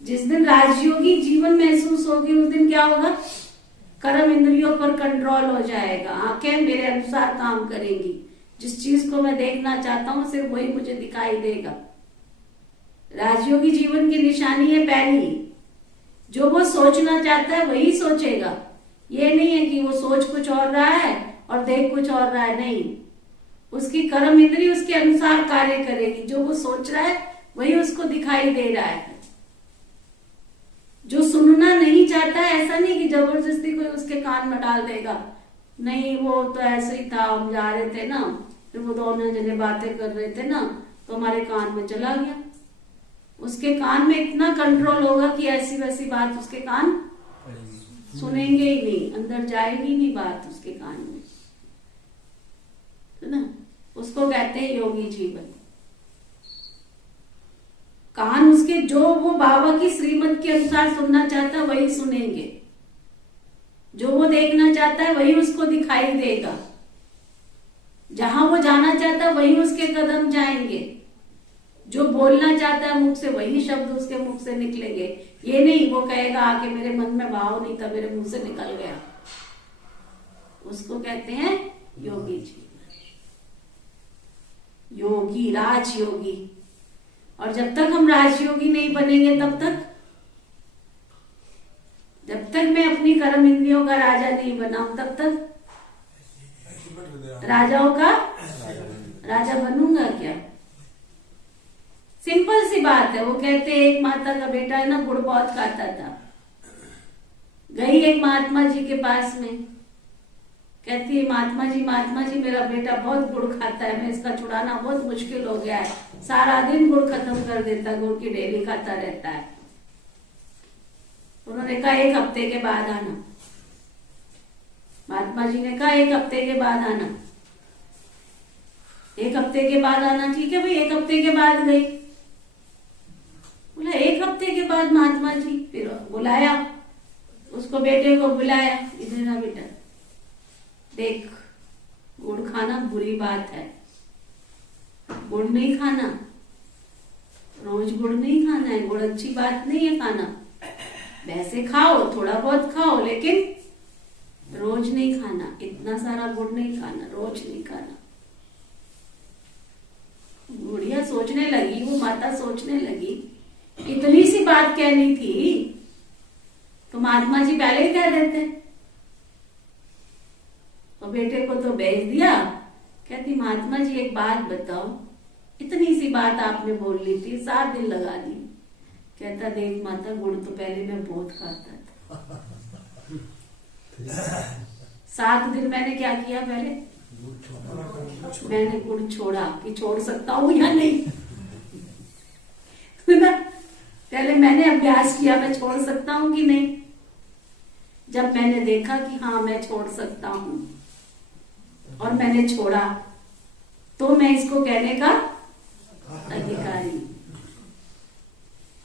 जिस दिन राजयोगी जीवन महसूस होगी उस दिन क्या होगा? कर्म इंद्रियों पर कंट्रोल हो जाएगा, आंखें मेरे अनुसार काम करेंगी, जिस चीज को मैं देखना चाहता हूँ सिर्फ वही मुझे दिखाई देगा। राजयोगी जीवन की निशानी है पहली, जो वो सोचना चाहता है वही सोचेगा। ये नहीं है कि वो सोच कुछ और रहा है और देख कुछ और रहा है, नहीं। उसकी कर्म इंद्री उसके अनुसार कार्य करेगी, जो वो सोच रहा है वही उसको दिखाई दे रहा है। जो सुनना नहीं चाहता है, ऐसा नहीं कि जबरदस्ती कोई उसके कान में डाल देगा, नहीं वो तो ऐसे ही था, हम जा रहे थे ना, फिर वो दोनों जने बातें कर रहे थे ना तो हमारे कान में चला गया। उसके कान में इतना कंट्रोल होगा कि ऐसी वैसी बात उसके कान सुनेंगे ही नहीं, अंदर जाएगी नहीं बात उसके कान में, है ना। उसको कहते हैं योगी जीवन। कान उसके जो वो बाबा की श्रीमत के अनुसार सुनना चाहता है वही सुनेंगे, जो वो देखना चाहता है वही उसको दिखाई देगा, जहां वो जाना चाहता है वही उसके कदम जाएंगे, जो बोलना चाहता है मुख से वही शब्द उसके मुख से निकलेंगे। ये नहीं वो कहेगा आके मेरे मन में भाव नहीं था, मेरे मुंह से निकल गया। उसको कहते हैं योगी जीवन, योगी, राजयोगी। और जब तक हम राजयोगी नहीं बनेंगे जब तक मैं अपनी कर्म इंद्रियों का राजा नहीं बनाऊं तब तक राजाओं का राजा बनूंगा क्या? सिंपल सी बात है। वो कहते हैं एक माता का बेटा है ना, गुड़ बहुत खाता था, गई एक महात्मा जी के पास में, कहती है महात्मा जी मेरा बेटा बहुत गुड़ खाता है, मैं इसका छुड़ाना बहुत मुश्किल हो गया है, सारा दिन गुड़ खत्म कर देता, गुड़ की डेली खाता रहता है। उन्होंने उन्होंने कहा 1 हफ्ते के बाद आना। महात्मा जी ने कहा 1 हफ्ते के बाद आना। 1 हफ्ते के बाद आना, ठीक है भाई। 1 हफ्ते के बाद गई। बोला 1 हफ्ते के बाद महात्मा जी, फिर बुलाया उसको, बेटे को बुलाया, इधर आ बेटा, देख गुड़ खाना बुरी बात है, गुड़ नहीं खाना, रोज गुड़ नहीं खाना है, गुड़ अच्छी बात नहीं है खाना। वैसे खाओ, थोड़ा बहुत खाओ, लेकिन रोज नहीं खाना, इतना सारा गुड़ नहीं खाना, रोज नहीं खाना। गुड़िया सोचने लगी, वो माता सोचने लगी, इतनी सी बात कहनी थी तो महात्मा जी पहले ही कह देते। तो बेटे को तो भेज दिया। कहती महात्मा जी एक बात बताओ, इतनी सी बात आपने बोल ली थी, 7 दिन लगा दी। कहता देख माता, गुड़ तो पहले मैं बहुत खाता था। 7 दिन मैंने क्या किया, पहले मैंने गुड़ छोड़ा, कि छोड़ सकता हूं या नहीं। पहले मैंने अभ्यास किया, मैं छोड़ सकता हूं कि नहीं। जब मैंने देखा कि हाँ मैं छोड़ सकता हूं और मैंने छोड़ा, तो मैं इसको कहने का अधिकारी।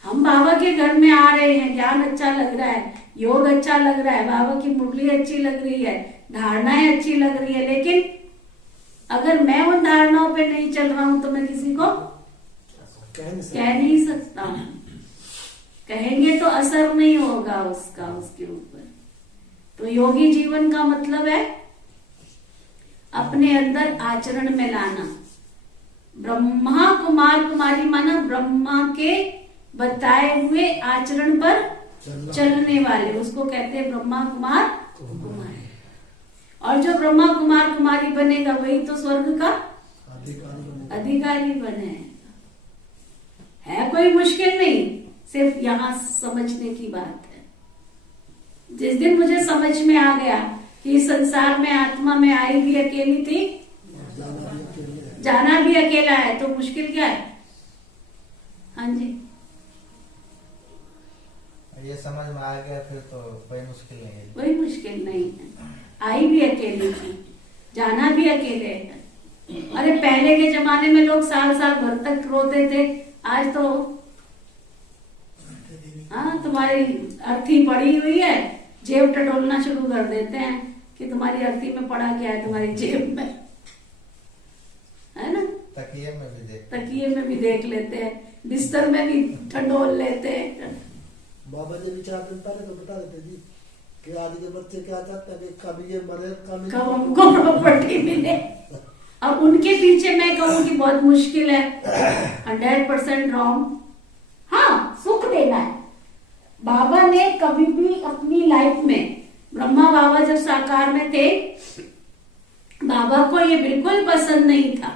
हम बाबा के घर में आ रहे हैं, ज्ञान अच्छा लग रहा है, योग अच्छा लग रहा है, बाबा की मुरली अच्छी लग रही है, धारणाएं अच्छी लग रही है, लेकिन अगर मैं उन धारणाओं पे नहीं चल रहा हूं तो मैं किसी को कह नहीं सकता हूं। कहेंगे तो असर नहीं होगा उसका उसके ऊपर। तो योगी जीवन का मतलब है अपने अंदर आचरण में लाना। ब्रह्मा कुमार कुमारी माना ब्रह्मा के बताए हुए आचरण पर चलने वाले, उसको कहते हैं ब्रह्मा कुमार कुमारी। और जो ब्रह्मा कुमार कुमारी बनेगा वही तो स्वर्ग का अधिकारी बनेगा। है कोई मुश्किल नहीं, सिर्फ यहाँ समझने की बात है। जिस दिन मुझे समझ में आ गया कि इस संसार में आत्मा में आई भी अकेली थी, जाना भी अकेला है, तो मुश्किल क्या है। हाँ जी, ये समझ में आ गया फिर तो कोई मुश्किल नहीं है। कोई मुश्किल नहीं है। आई भी अकेली थी, जाना भी अकेले है। अरे पहले के जमाने में लोग साल साल भर तक रोते थे, आज तो हाँ तुम्हारी अर्थी पड़ी हुई है, जेब टटोलना शुरू कर देते हैं कि तुम्हारी अर्थी में पड़ा क्या है, तुम्हारी जेब में है ना। तकिए में भी देख लेते हैं, बिस्तर में भी टटोल लेते हैं। बाबा जी विचार दिन पहले तो बता देते जी कि आज के बच्चे क्या चाहते हैं कि कभी ये मरे कब हमको प्रॉपर्टी मिले। अब उनके पीछे मैं कहूँ कि बहुत मुश्किल है, 100% रॉन्ग। हाँ, सुख देना है। बाबा ने कभी भी अपनी लाइफ में, ब्रह्मा बाबा जब साकार में थे, बाबा को ये बिल्कुल पसंद नहीं था।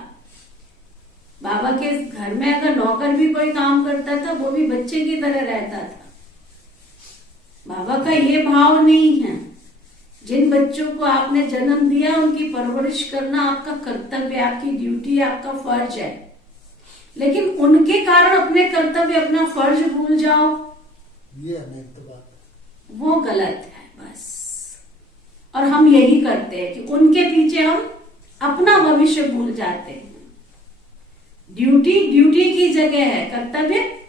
बाबा के घर में अगर नौकर भी कोई काम करता था, वो भी बच्चे की तरह रहता था। बाबा का ये भाव नहीं है। जिन बच्चों को आपने जन्म दिया उनकी परवरिश करना आपका कर्तव्य, आपकी ड्यूटी, आपका फर्ज है। लेकिन उनके कारण अपने कर्तव्य, अपना फर्ज भूल जाओ, ये नहीं तो बात, वो गलत है बस। और हम यही करते हैं कि उनके पीछे हम अपना भविष्य भूल जाते हैं। ड्यूटी ड्यूटी की जगह है, कर्तव्य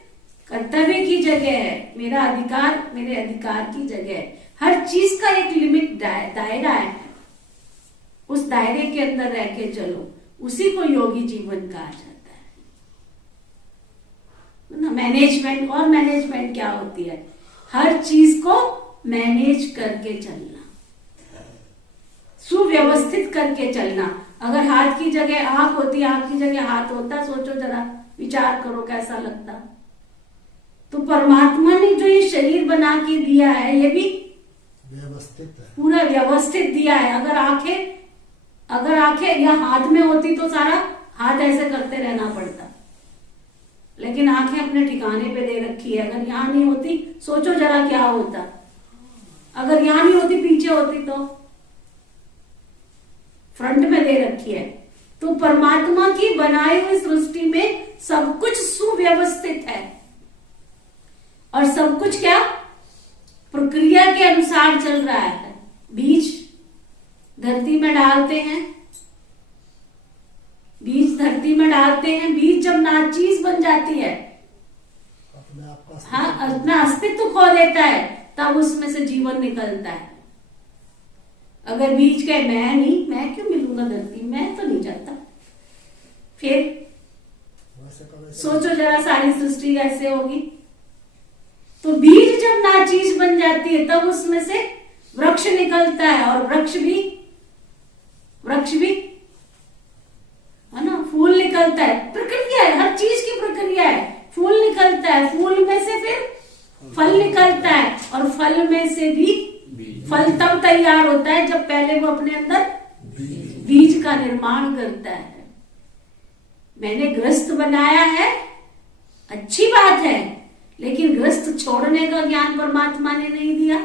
कर्तव्य की जगह है, मेरा अधिकार मेरे अधिकार की जगह है। हर चीज का एक लिमिट दायरा है, उस दायरे के अंदर रह के चलो, उसी को योगी जीवन कहा जाता है ना। मैनेजमेंट, और मैनेजमेंट क्या होती है, हर चीज को मैनेज करके चलना, सुव्यवस्थित करके चलना। अगर हाथ की जगह आंख होती, आंख की जगह हाथ होता, सोचो जरा, विचार करो कैसा लगता। तो परमात्मा ने जो ये शरीर बना के दिया है, ये भी व्यवस्थित है, पूरा व्यवस्थित दिया है। अगर आंखें या हाथ में होती तो सारा हाथ ऐसे करते रहना पड़ता, लेकिन आंखें अपने ठिकाने पे दे रखी है। अगर यहाँ नहीं होती, सोचो जरा क्या होता। अगर यहाँ नहीं होती, पीछे होती तो फ्रंट में दे रखी है। तो परमात्मा की बनाई हुई सृष्टि में सब कुछ सुव्यवस्थित है, और सब कुछ क्या प्रक्रिया के अनुसार चल रहा है। बीज धरती में डालते हैं, बीज धरती में डालते हैं, बीज जब नाचीज बन जाती है, अपने आप का हाँ, अपना अस्तित्व खो देता है, तब उसमें से जीवन निकलता है। अगर बीज कहे मैं नहीं, मैं क्यों मिलूंगा धरती, मैं तो नहीं चाहता, फिर वैसे का वैसे सोचो जरा सारी सृष्टि कैसे होगी। तो बीज जब नाचीज बन जाती है तब उसमें से वृक्ष निकलता है, और वृक्ष भी है ना, फूल निकलता है। प्रक्रिया है, हर चीज की प्रक्रिया है। फूल निकलता है, फूल में से फिर फल निकलता है, और फल में से भी फल तब तैयार होता है जब पहले वो अपने अंदर बीज का निर्माण करता है। मैंने ग्रस्त बनाया है, अच्छी बात है, लेकिन ग्रस्त छोड़ने का ज्ञान परमात्मा ने नहीं दिया।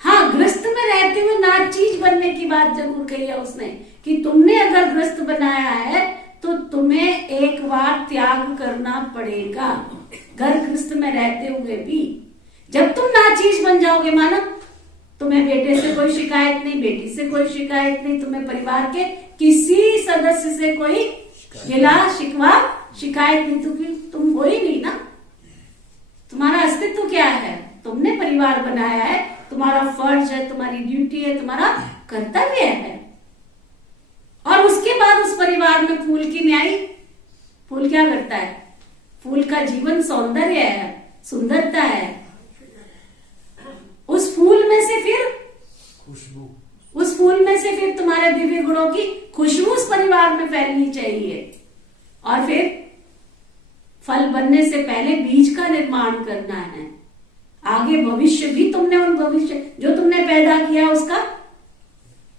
हाँ, ग्रस्त में रहते हुए नाचीज बनने की बात जरूर कही है उसने, कि तुमने अगर ग्रस्त बनाया है तो तुम्हें एक बार त्याग करना पड़ेगा, घर ग्रस्त में रहते हुए भी। जब तुम नाचीज बन जाओगे, मानो तुम्हें बेटे से कोई शिकायत नहीं, बेटी से कोई शिकायत नहीं, तुम्हें परिवार के किसी सदस्य से कोई गिला शिकवा शिकायत नहीं, क्योंकि तुम हो ही नहीं ना। तुम्हारा अस्तित्व क्या है, तुमने परिवार बनाया है, तुम्हारा फर्ज है, तुम्हारी ड्यूटी है, तुम्हारा कर्तव्य है। और उसके बाद उस परिवार में फूल की न्याय, फूल क्या करता है, फूल का जीवन सौंदर्य है, सुंदरता है। उस फूल में से फिर खुशबू, उस फूल में से फिर तुम्हारे दिव्य गुणों की खुशबू उस परिवार में फैलनी चाहिए। और फिर फल बनने से पहले बीज का निर्माण करना है। आगे भविष्य भी तुमने, उन भविष्य जो तुमने पैदा किया उसका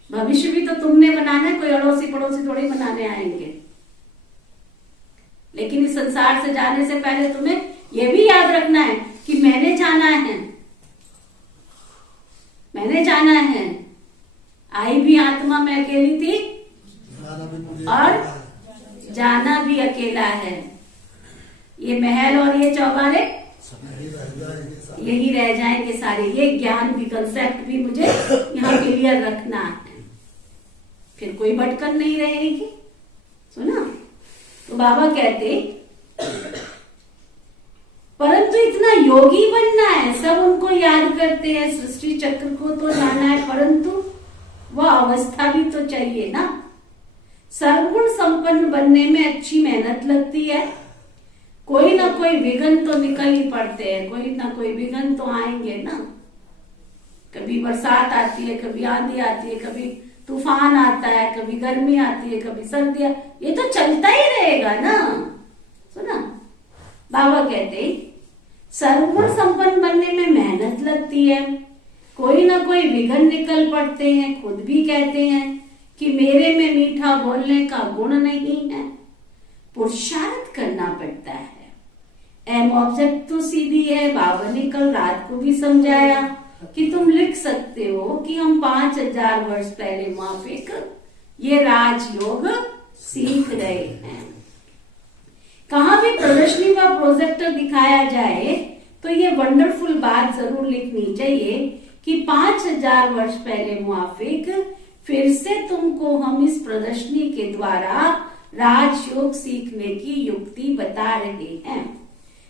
भविष्य भी तो तुमने बनाना है, कोई अड़ोसी पड़ोसी थोड़ी बनाने आएंगे। लेकिन इस संसार से जाने से पहले तुम्हें यह भी याद रखना है कि मैंने जाना है, मैंने जाना है। आई भी आत्मा में अकेली थी जाना भी मुझे और जाना भी अकेला है। ये महल और ये चौबारे यही रह जाएंगे सारे। यही रह जाएंगे सारे। ये ज्ञान भी, कंसेप्ट भी मुझे यहाँ क्लियर रखना है, फिर कोई भटकन नहीं रहेगी। सुना? तो बाबा कहते परंतु इतना योगी बनना है, सब उनको याद करते हैं, सृष्टि चक्र को तो जाना है, परंतु वह अवस्था भी तो चाहिए ना। सर्वगुण संपन्न बनने में अच्छी मेहनत लगती है। कोई ना कोई विघ्न तो निकल ही पड़ते हैं, कोई ना कोई विघ्न तो आएंगे ना। कभी बरसात आती है, कभी आंधी आती है, कभी तूफान आता है, कभी गर्मी आती है, कभी सर्दियां, ये तो चलता ही रहेगा ना। सुना? बाबा कहते सर्वगुण संपन्न बनने में मेहनत लगती है, कोई ना कोई विघ्न निकल पड़ते हैं। खुद भी कहते हैं कि मेरे में मीठा बोलने का गुण नहीं है, पुरुषार्थ करना पड़ता है। एम ऑब्जेक्ट तो सीधी है। बाबा ने कल रात को भी समझाया कि तुम लिख सकते हो कि हम 5000 वर्ष पहले माफिक ये राजयोग सीख रहे हैं। कहाँ भी प्रदर्शनी व प्रोजेक्टर दिखाया जाए तो ये वंडरफुल बात जरूर लिखनी चाहिए कि 5000 वर्ष पहले मुआफिक फिर से तुमको हम इस प्रदर्शनी के द्वारा राजयोग सीखने की युक्ति बता रहे हैं।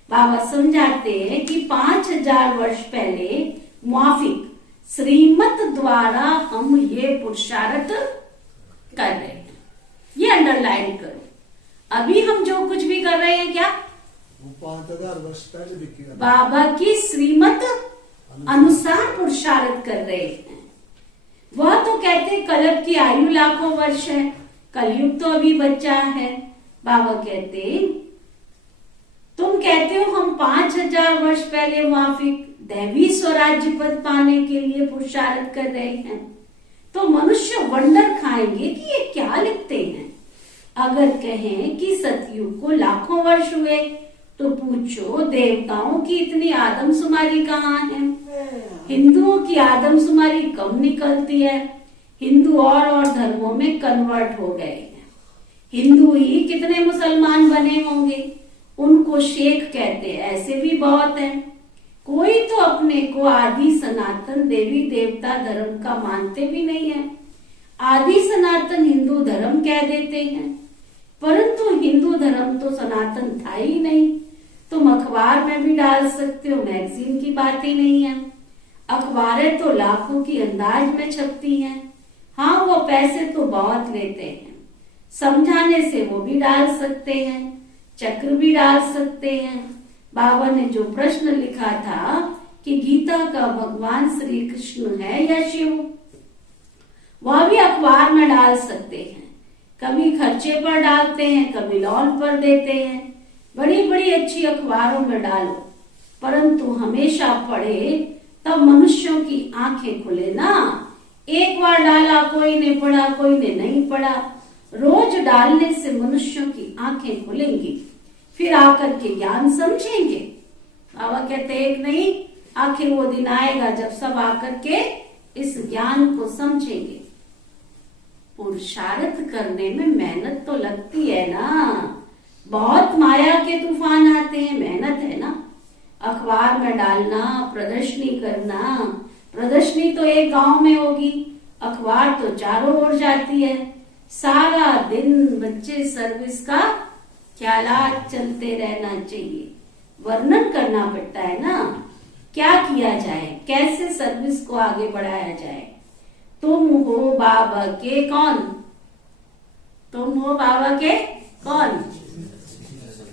बाबा समझाते हैं कि 5000 वर्ष पहले मुआफिक श्रीमत द्वारा हम ये पुरुषार्थ कर रहे हैं। ये अंडरलाइन करो। अभी हम जो कुछ भी कर रहे हैं क्या, वो 5000 वर्ष पहले भी किया। बाबा की श्रीमत अनुसार पुरुषार्थ कर रहे हैं। वह तो कहते कल्प की आयु लाखों वर्ष है, कलयुग तो अभी बच्चा है। बाबा कहते तुम कहते हो हम 5000 वर्ष पहले माफिक दैवी स्वराज्य पद पाने के लिए पुरुषार्थ कर रहे हैं, तो मनुष्य वंडर खाएंगे कि ये क्या लिखते हैं। अगर कहें कि सतयुग को लाखों वर्ष हुए तो पूछो देवताओं की इतनी आदमशुमारी कहाँ है। हिंदुओं की आदमशुमारी कम निकलती है। हिंदू और धर्मों में कन्वर्ट हो गए हैं। हिंदू ही कितने मुसलमान बने होंगे। उनको शेख कहते हैं, ऐसे भी बहुत हैं। कोई तो अपने को आदि सनातन देवी देवता धर्म का मानते भी नहीं है। आदि सनातन हिंदू धर्म कह देते हैं, परंतु हिंदू धर्म तो सनातन था ही नहीं। तुम अखबार में भी डाल सकते हो, मैगजीन की बात ही नहीं है। अखबारें तो लाखों की अंदाज में छपती हैं। हाँ, वो पैसे तो बहुत लेते हैं। समझाने से वो भी डाल सकते हैं, चक्र भी डाल सकते हैं। बाबा ने जो प्रश्न लिखा था कि गीता का भगवान श्री कृष्ण है या शिव, वह भी अखबार में डाल सकते हैं। कभी खर्चे पर डालते हैं, कभी लॉन पर देते हैं। बड़ी बड़ी अच्छी अखबारों में डालो, परंतु हमेशा पढ़े तब मनुष्यों की आंखें खुले ना। एक बार डाला, कोई ने पढ़ा, कोई ने नहीं पढ़ा। रोज डालने से मनुष्यों की आंखें खुलेंगी, फिर आकर के ज्ञान समझेंगे। बाबा कहते एक नहीं, आखिर वो दिन आएगा जब सब आकर के इस ज्ञान को समझेंगे। पुरुषार्थ करने में मेहनत तो लगती है ना, बहुत माया के तूफान आते हैं, मेहनत है ना। अखबार में डालना, प्रदर्शनी करना, प्रदर्शनी तो एक गांव में होगी, अखबार तो चारों ओर जाती है। सारा दिन बच्चे सर्विस का ख्यालात चलते रहना चाहिए, वर्णन करना पड़ता है ना, क्या किया जाए, कैसे सर्विस को आगे बढ़ाया जाए। तुम हो बाबा के कौन? तुम हो बाबा के कौन?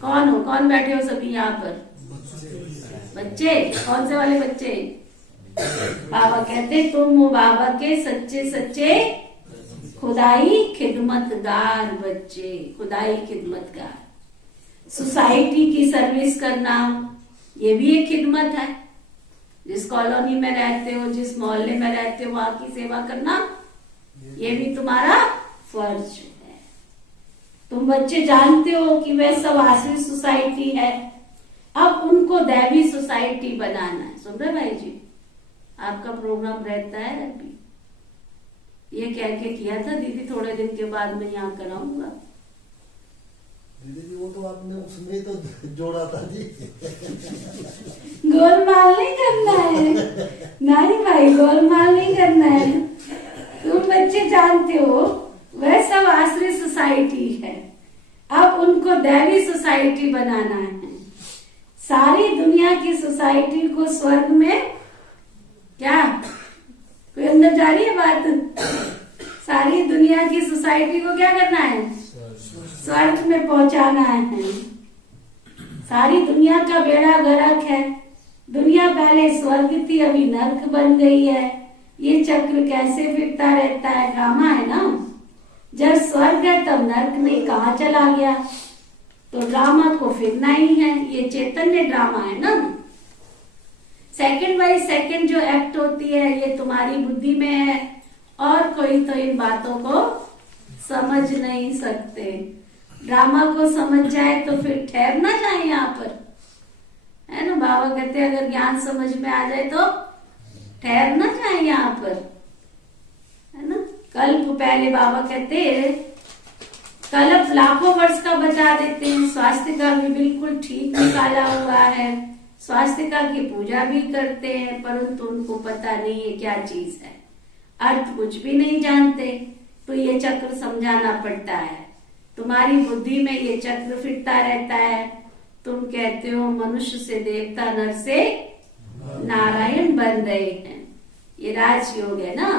कौन हो? कौन बैठे हो सभी यहाँ पर? बच्चे। कौन से वाले बच्चे? बाबा कहते तुम हो बाबा के सच्चे सच्चे खुदाई खिदमतगार बच्चे, खुदाई खिदमतगार। सोसाइटी की सर्विस करना, ये भी एक खिदमत है। जिस कॉलोनी में रहते हो, जिस मोहल्ले में रहते हो, वहां की सेवा करना, ये भी तुम्हारा फर्ज है। तुम बच्चे जानते हो कि वह सब आश्रित सोसाइटी है, अब उनको दैवी सोसाइटी बनाना है। सुन रहे भाई जी, आपका प्रोग्राम रहता है अभी, ये कह के किया था दीदी, थोड़े दिन के बाद मैं यहाँ कराऊंगा। दीदी जी वो तो आपने उसमें तो जोड़ा था जी। गोलमाल नहीं करना है, नहीं भाई गोलमाल नहीं करना है। तुम बच्चे जानते हो वह सब आश्रित सोसाइटी है, अब उनको दैवी सोसाइटी बनाना है। सारी दुनिया की सोसाइटी को स्वर्ग में, क्या कोई अंदर जा रही है बात? सारी दुनिया की सोसाइटी को क्या करना है? स्वर्ग में पहुंचाना है। सारी दुनिया का बेड़ा गर्क है। दुनिया पहले स्वर्ग थी, अभी नर्क बन गई है। ये चक्र कैसे फिरता रहता है? ड्रामा है ना। जब स्वर्ग है तब नर्क नहीं, कहाँ चला गया? तो ड्रामा को फिरना ही है, ये चैतन्य ड्रामा है ना। सेकंड बाय सेकंड जो एक्ट होती है ये तुम्हारी बुद्धि में है, और कोई तो इन बातों को समझ नहीं सकते। ड्रामा को समझ जाए तो फिर ठहरना चाहिए यहाँ पर, है ना। बाबा कहते हैं अगर ज्ञान समझ में आ जाए तो ठहरना चाहिए यहाँ पर, है ना। कल्प पहले बाबा कहते हैं, कल्प लाखों वर्ष का बता देते हैं। स्वास्थ्य का भी बिल्कुल ठीक निकाला हुआ है, स्वास्थ्य की पूजा भी करते हैं, परंतु उनको पता नहीं है क्या चीज है, अर्थ कुछ भी नहीं जानते। तो ये चक्र समझाना पड़ता है। तुम्हारी बुद्धि में ये चक्र फिरता रहता है। तुम कहते हो मनुष्य से देवता, नर से नारायण बन रहे हैं। ये राजयोग है ना।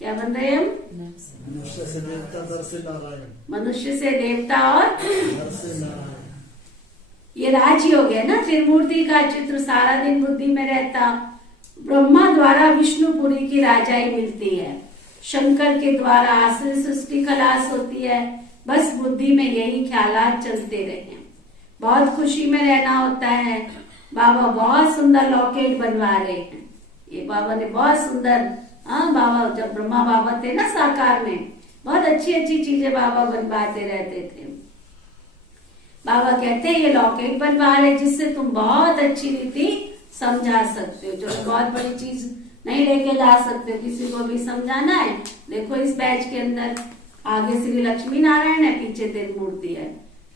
क्या बन रहे हम? मनुष्य से देवता, नर से नारायण। मनुष्य से देवता और नर से नारायण, ये राजयोग है ना। त्रिमूर्ति का चित्र सारा दिन बुद्धि में रहता। ब्रह्मा द्वारा विष्णुपुरी की राजाई मिलती है, शंकर के द्वारा आश्रित सृष्टि खलास होती है। बस बुद्धि में यही ख्यालात चलते रहे। बहुत खुशी में रहना होता है। बाबा बहुत सुंदर लॉकेट बनवा रहे हैं। ये बाबा ने बहुत सुंदर, हाँ बाबा जब ब्रह्मा बाबा थे ना साकार में, बहुत अच्छी अच्छी चीजें बाबा बनवाते रहते थे। बाबा कहते हैं ये लॉकेट बनवा रहे जिससे तुम बहुत अच्छी रीति समझा सकते हो। जो बहुत बड़ी चीज नहीं लेके जा सकते, किसी को भी समझाना है, देखो इस बैच के अंदर आगे श्री लक्ष्मी नारायण है, पीछे तेरी मूर्ति है,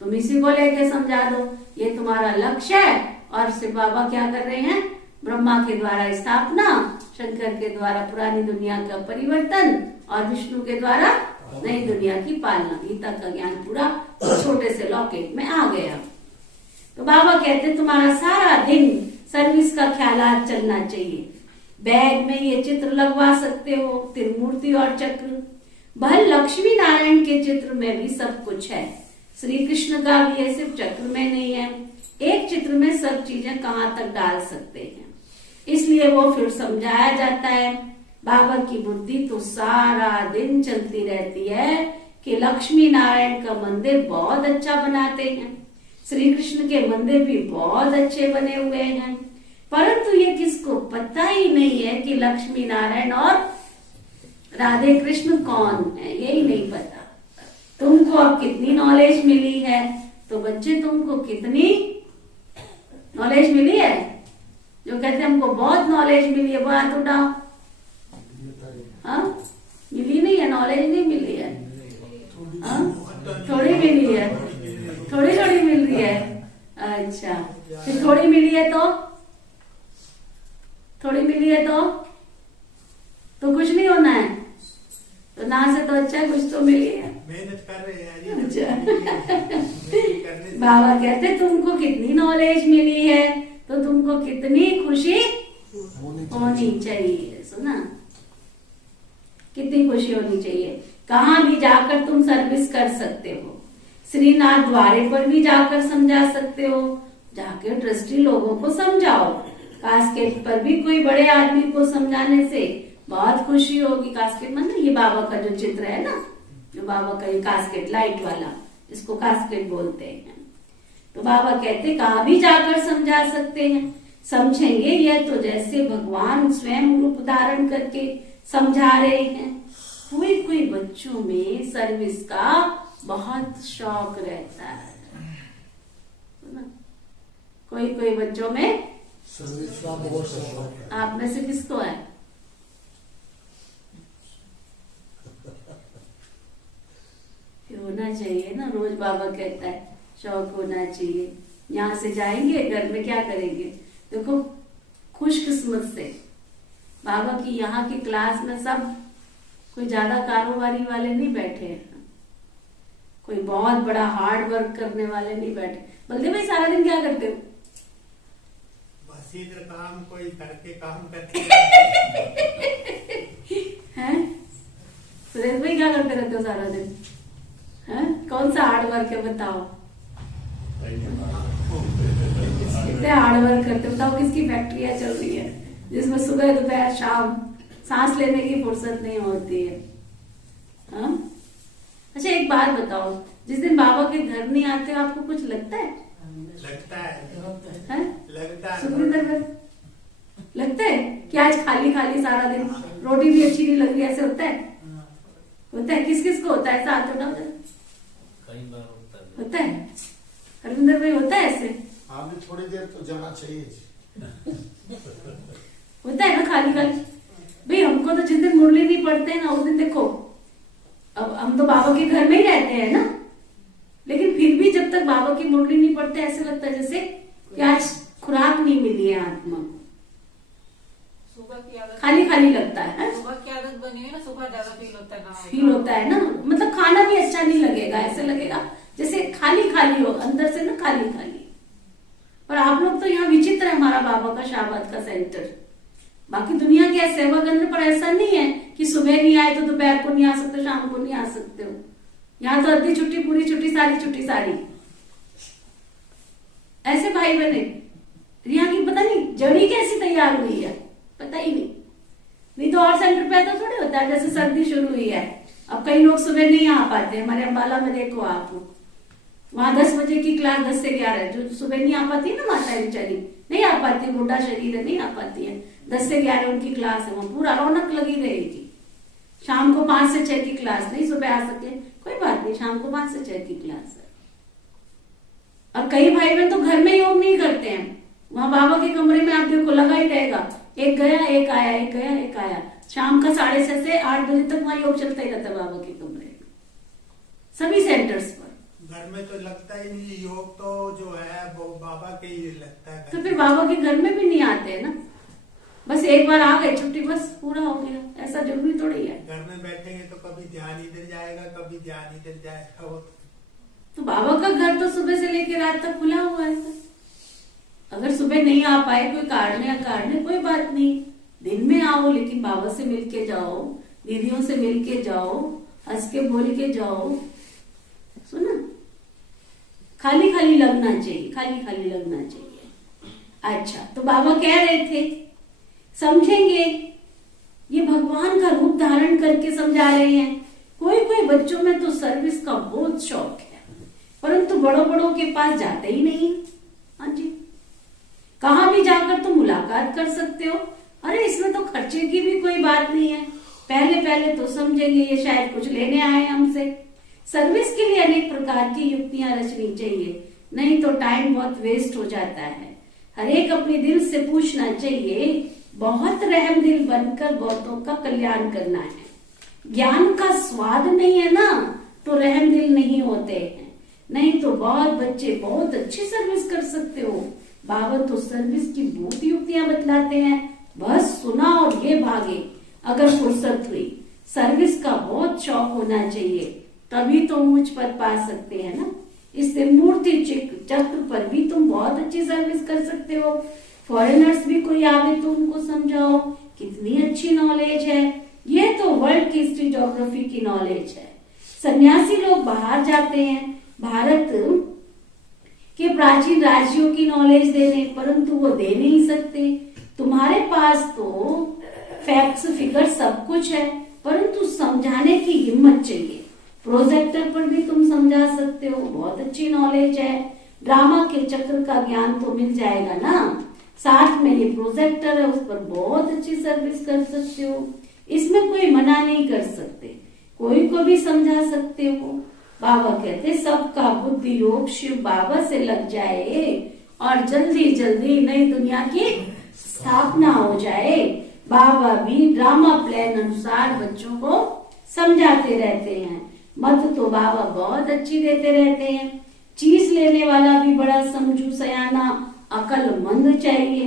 तुम इसी को लेके समझा दो, ये तुम्हारा लक्ष्य है। और सिर्फ बाबा क्या कर रहे हैं? ब्रह्मा के द्वारा स्थापना, शंकर के द्वारा पुरानी दुनिया का परिवर्तन और विष्णु के द्वारा नई दुनिया की पालना। गीता का ज्ञान पूरा छोटे से लॉकेट में आ गया। तो बाबा कहते तुम्हारा सारा दिन सर्विस का ख्यालात चलना चाहिए। बैग में ये चित्र लगवा सकते हो, त्रिमूर्ति और चक्र। भल लक्ष्मी नारायण के चित्र में भी सब कुछ है, श्री कृष्ण का भी है, सिर्फ चक्र में नहीं है। एक चित्र में सब चीजें कहाँ तक डाल सकते हैं, इसलिए वो फिर समझाया जाता है। बाबा की बुद्धि तो सारा दिन चलती रहती है कि लक्ष्मी नारायण का मंदिर बहुत अच्छा बनाते हैं, श्री कृष्ण के मंदिर भी बहुत अच्छे बने हुए हैं, परंतु ये किसको पता ही नहीं है कि लक्ष्मी नारायण और राधे कृष्ण कौन है, यही नहीं पता। तुमको अब कितनी नॉलेज मिली है, तो बच्चे तुमको कितनी नॉलेज मिली है? जो कहते हैं हमको बहुत नॉलेज मिली है वो हाथ उठाओ। हाँ, मिली नहीं है, नॉलेज नहीं मिली है। हाँ, थोड़ी मिली है, थोड़ी थोड़ी मिल रही है। अच्छा, फिर थोड़ी मिली है तो थोड़ी मिली है तो कुछ नहीं होना है, तो ना से तो अच्छा है, कुछ तो मिली है। मेहनत कर रहे हैं। अच्छा बाबा कहते तुमको कितनी नॉलेज मिली है तो तुमको कितनी खुशी होनी चाहिए। सुना, कितनी खुशी होनी चाहिए। कहाँ भी जाकर तुम सर्विस कर सकते हो, श्रीनाथ द्वारे पर भी जाकर समझा सकते हो, जाकर ट्रस्टी लोगों को समझाओ। कास्केट पर भी कोई बड़े आदमी को समझाने से बहुत खुशी होगी। कास्केट मतलब ये बाबा का जो चित्र है ना, जो बाबा का ये कास्केट लाइट वाला, इसको कास्केट बोलते हैं। तो बाबा कहते कहाँ भी जाकर समझा सकते हैं, समझेंगे ये तो जैसे भगवान स्वयं रूप धारण करके समझा रहे हैं। कोई बच्चों में सर्विस का बहुत शौक रहता है, कोई बच्चों में सर्विस का बहुत शौक है। आप में से किसको है? होना चाहिए ना, रोज बाबा कहता है शौक होना चाहिए। यहाँ से जाएंगे घर में क्या करेंगे? देखो खुशकिस्मत से बाबा की यहाँ की क्लास में सब कोई ज्यादा कारोबारी वाले नहीं बैठे हैं, कोई बहुत बड़ा हार्ड वर्क करने वाले नहीं बैठे। बल्कि भाई सारा दिन क्या करते हो? बस इधर काम कोई करके काम करके हैं? सुरेश भाई क्या करते रहते हो सारा दिन? हैं? कौन सा हार्ड वर्क है बताओ? कितने हार्ड वर्क करते हो बताओ? किसकी फैक्ट्रियां चल रही है जिसमें सुबह दोपहर शाम सांस लेने की फुर्सत नहीं होती है? हाँ? अच्छा एक बात बताओ, जिस दिन बाबा के घर नहीं आते हो आपको कुछ लगता है? लगता है लगता है लगता है कि आज खाली खाली सारा दिन, रोटी भी अच्छी नहीं लग रही, ऐसे होता है? होता है? किस किस को होता है? ऐसा हाथ उठाओ। कई बार होता है? हरविंदर भाई होता है ऐसे? आपने थोड़ी देर तो जाना चाहिए जी। होता है ना खाली खाली? भाई हमको तो जिस दिन मुरली नहीं पढ़ते हैं ना उस दिन देखो, अब हम तो बाबा के घर में ही रहते हैं ना, लेकिन फिर भी जब तक बाबा की मुरली नहीं पढ़ते ऐसे लगता है जैसे कि आज खुराक नहीं मिली है आत्मा को, सुबह की आदत, खाली खाली लगता है। सुबह की आदत बनी हुई ना, सुबह ज्यादा फील होता है ना, फील होता है ना, मतलब खाना भी अच्छा नहीं लगेगा, ऐसे लगेगा जैसे खाली खाली हो अंदर से ना, खाली खाली। और आप लोग तो यहाँ विचित्र है, हमारा बाबा का शाबाद का सेंटर। बाकी दुनिया के सेवा केंद्र पर ऐसा नहीं है कि सुबह नहीं आए तो दोपहर को नहीं आ सकते, शाम को नहीं आ सकते हो। यहाँ तो आधी छुट्टी, पूरी छुट्टी, सारी छुट्टी सारी। ऐसे भाई बने यहाँ की पता नहीं जड़ी कैसी तैयार हुई है, पता ही नहीं तो और सेंटर पे ऐसा थोड़ी होता है। जैसे सर्दी शुरू हुई है, अब कई लोग सुबह नहीं आ पाते। हमारे अम्बाला में देखो आप, वहां 10 बजे की क्लास 10 से 11, जो सुबह नहीं आ पाती है ना माता बेचारी, नहीं आ पाती, बूढ़ा शरीर है, नहीं आ पाती है, 10 से 11 उनकी क्लास है, वहां पूरा रौनक लगी रहेगी। शाम को 5 से 6 की क्लास, नहीं सुबह आ सके कोई बात नहीं, शाम को 5 से 6 की क्लास है। और कई भाई बहन तो घर में योग नहीं करते हैं, वहां बाबा के कमरे में आप देखो लगा ही रहेगा, एक गया एक आया, एक गया एक आया। शाम का 6:30 से 8 बजे तक वहां योग चलता ही रहता है बाबा के कमरे में, सभी सेंटर्स पर। घर में तो लगता ही नहीं, योग तो जो है वो बाबा के ही लगता है। तो फिर बाबा के घर में भी नहीं आते हैं ना, एक बार आ गए छुट्टी, बस पूरा हो गया, ऐसा जरूरी थोड़ी है। घर में बैठेंगे तो कभी ध्यान इधर जाएगा, कभी ध्यान इधर जाएगा। वो तो बाबा का घर तो सुबह से लेकर रात तक खुला हुआ है। अगर सुबह नहीं आ पाए कोई कारण या कारण, कोई बात नहीं, दिन में आओ, लेकिन बाबा से मिलके जाओ, दीदियों से मिलके जाओ, हंस के बोल के जाओ। सुना, खाली खाली लगना चाहिए, खाली खाली लगना चाहिए। अच्छा, तो बाबा कह रहे थे समझेंगे, ये भगवान का रूप धारण करके समझा रहे हैं। कोई कोई बच्चों में तो सर्विस का बहुत शौक है, परंतु बड़ों बड़ों के पास जाते ही नहीं। हाँ जी, कहाँ भी जाकर तो मुलाकात कर सकते हो। अरे इसमें तो खर्चे की भी कोई बात नहीं है। पहले पहले तो समझेंगे ये शायद कुछ लेने आए हमसे। सर्विस के लिए अनेक प्रकार की युक्तियां रचनी चाहिए, नहीं तो टाइम बहुत वेस्ट हो जाता है। हर एक अपने दिल से पूछना चाहिए, बहुत रहम दिल बनकर बहुतों का कल्याण करना है। ज्ञान का स्वाद नहीं है ना, तो रहम दिल नहीं होते हैं। नहीं तो बहुत बच्चे बहुत अच्छी सर्विस कर सकते हो। बाबा तो सर्विस की बहुत युक्तियां बतलाते हैं, बस सुना और ये भागे। अगर फुर्सत हुई, सर्विस का बहुत शौक होना चाहिए, तभी तो ऊंच पद पा सकते हैं ना। इस मूर्ति चक्र पर भी तुम बहुत अच्छी सर्विस कर सकते हो। फॉरेनर्स भी कोई आवे तो उनको समझाओ, कितनी अच्छी नॉलेज है। ये तो वर्ल्ड की हिस्ट्री ज्योग्राफी की नॉलेज है। सन्यासी लोग बाहर जाते हैं भारत के प्राचीन राज्यों की नॉलेज देने, परंतु वो दे नहीं सकते। तुम्हारे पास तो फैक्ट्स फिगर सब कुछ है, परंतु समझाने की हिम्मत चाहिए। प्रोजेक्टर पर भी तुम समझा सकते हो, बहुत अच्छी नॉलेज है। ड्रामा के चक्र का ज्ञान तो मिल जाएगा ना, साथ में ये प्रोजेक्टर है, उस पर बहुत अच्छी सर्विस कर सकते हो। इसमें कोई मना नहीं कर सकते, कोई को भी समझा सकते हो। बाबा कहते सबका बुद्धि योग शिव बाबा से लग जाए और जल्दी जल्दी नई दुनिया की स्थापना हो जाए। बाबा भी ड्रामा प्लान अनुसार बच्चों को समझाते रहते हैं। मत तो बाबा बहुत अच्छी देते रहते हैं। चीज लेने वाला भी बड़ा समझू सयाना अक्लमंद चाहिए।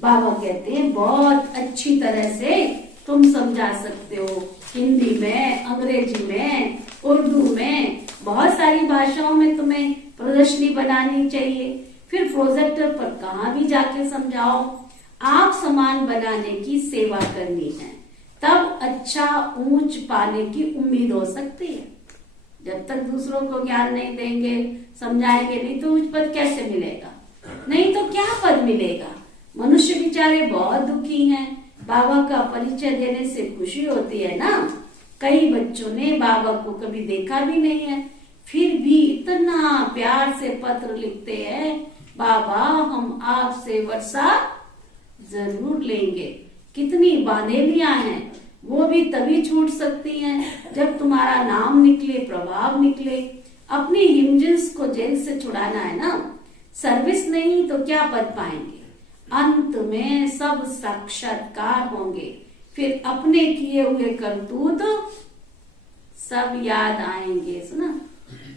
बाबा कहते हैं बहुत अच्छी तरह से तुम समझा सकते हो, हिंदी में, अंग्रेजी में, उर्दू में, बहुत सारी भाषाओं में तुम्हें प्रदर्शनी बनानी चाहिए। फिर प्रोजेक्टर पर कहाँ भी जाके समझाओ। आंख समान बनाने की सेवा करनी है, तब अच्छा ऊंच पाने की उम्मीद हो सकती है। जब तक दूसरों को ज्ञान नहीं देंगे, समझाएंगे नहीं, तो उच्च पद कैसे मिलेगा? नहीं तो क्या पद मिलेगा? मनुष्य बेचारे बहुत दुखी हैं। बाबा का परिचय देने से खुशी होती है ना। कई बच्चों ने बाबा को कभी देखा भी नहीं है, फिर भी इतना प्यार से पत्र लिखते हैं, बाबा हम आपसे वर्षा जरूर लेंगे। कितनी बांधेलियां हैं, वो भी तभी छूट सकती हैं जब तुम्हारा नाम निकले, प्रभाव निकले। अपनी हिमजिन्स को जेल से छुड़ाना है ना। सर्विस नहीं तो क्या पद पाएंगे? अंत में सब साक्षात्कार होंगे, फिर अपने किए हुए करतूत सब याद आएंगे। सुना,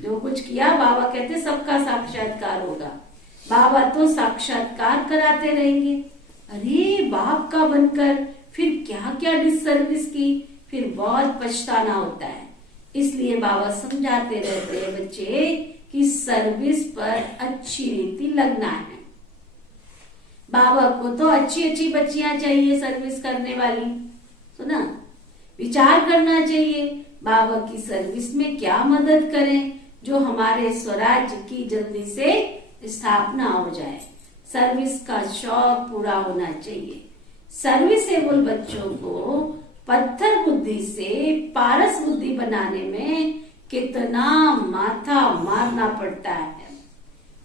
जो कुछ किया बाबा कहते सबका साक्षात्कार होगा। बाबा तो साक्षात्कार कराते रहेंगे। अरे बाप का बनकर फिर क्या क्या डिससर्विस की, फिर बहुत पछताना होता है। इसलिए बाबा समझाते रहते हैं बच्चे कि सर्विस पर अच्छी रीति लगना है। बाबा को तो अच्छी अच्छी बच्चियां चाहिए सर्विस करने वाली। सुना, विचार करना चाहिए बाबा की सर्विस में क्या मदद करें जो हमारे स्वराज्य की जल्दी से स्थापना हो जाए। सर्विस का शौक पूरा होना चाहिए। सर्विसेबल बच्चों को पत्थर बुद्धि से पारस बुद्धि बनाने में कितना माथा मारना पड़ता है,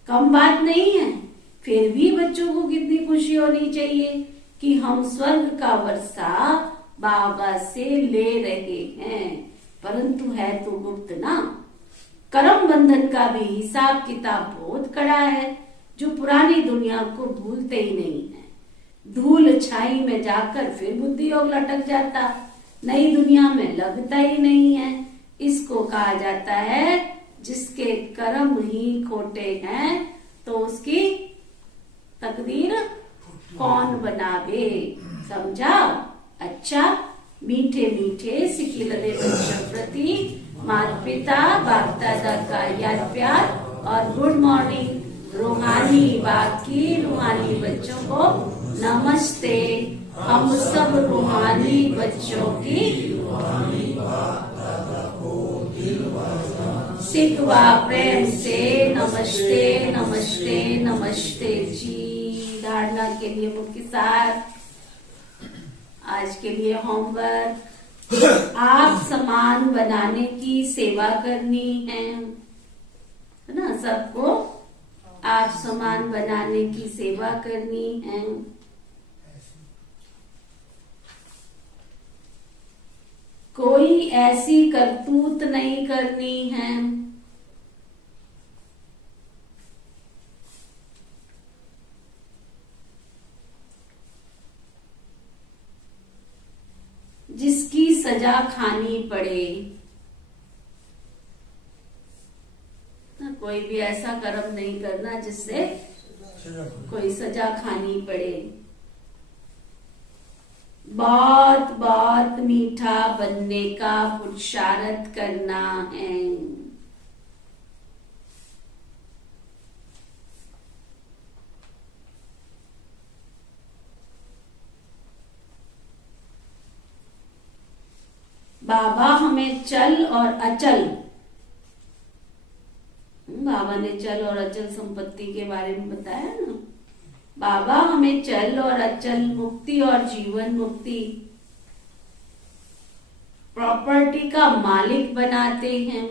कम बात नहीं है। फिर भी बच्चों को कितनी खुशी होनी चाहिए कि हम स्वर्ग का वर्षा बाबा से ले रहे हैं, परंतु है तो गुप्त ना। कर्म बंधन का भी हिसाब किताब बहुत कड़ा है, जो पुरानी दुनिया को भूलते ही नहीं है। धूल छाई में जाकर फिर बुद्धि योग लटक जाता, नई दुनिया में लगता ही नहीं है। इसको कहा जाता है जिसके कर्म ही खोटे हैं तो उसकी तकदीर कौन बनावे। समझा? अच्छा, मीठे मीठे सिखिलने बच्चों प्रति माता पिता बाप दादा का याद प्यार और गुड मॉर्निंग रूहानी बाकी रूहानी बच्चों को नमस्ते। हम सब रूहानी बच्चों की सिकवा प्रेम से नमस्ते नमस्ते नमस्ते जी। धारणा के लिए मुख्य सार, आज के लिए होमवर्क, आप समान बनाने की सेवा करनी है ना? सबको आप समान बनाने की सेवा करनी है। कोई ऐसी करतूत नहीं करनी है जिसकी सजा खानी पड़े ना। कोई भी ऐसा कर्म नहीं करना जिससे कोई सजा खानी पड़े। बहुत बहुत मीठा बनने का पुरुषार्थ करना है। बाबा हमें चल और अचल, बाबा ने चल और अचल संपत्ति के बारे में बताया ना। बाबा हमें चल और अचल मुक्ति और जीवन मुक्ति प्रॉपर्टी का मालिक बनाते हैं।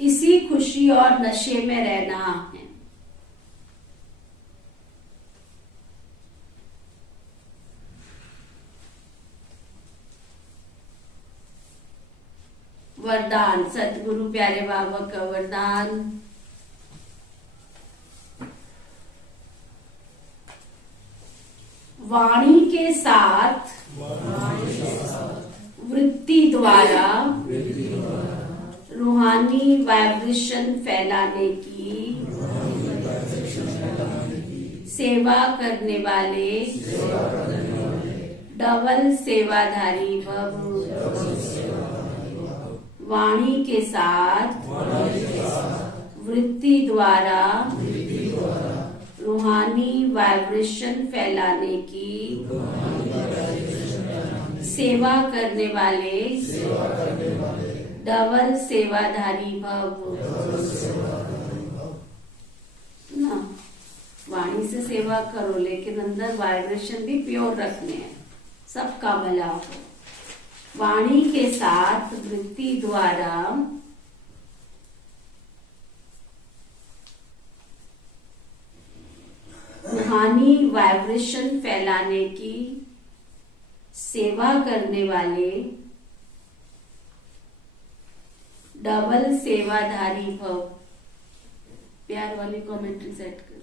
इसी खुशी और नशे में रहना है। वरदान, सतगुरु प्यारे बाबा का वरदान, वाणी के साथ वृत्ति द्वारा रूहानी वाइब्रेशन फैलाने की सेवा करने वाले डबल सेवाधारी भव। वाणी के साथ वृत्ति द्वारा रूहानी वाइब्रेशन फैलाने की सेवा करने वाले डबल सेवाधारी भव ना। वाणी से सेवा करो लेकिन अंदर वाइब्रेशन भी प्योर रखने हैं, सबका भला हो। वाणी के साथ वृत्ति द्वारा रूहानी वाइब्रेशन फैलाने की सेवा करने वाले डबल सेवाधारी भव। प्यार वाली कमेंट्री सेट कर।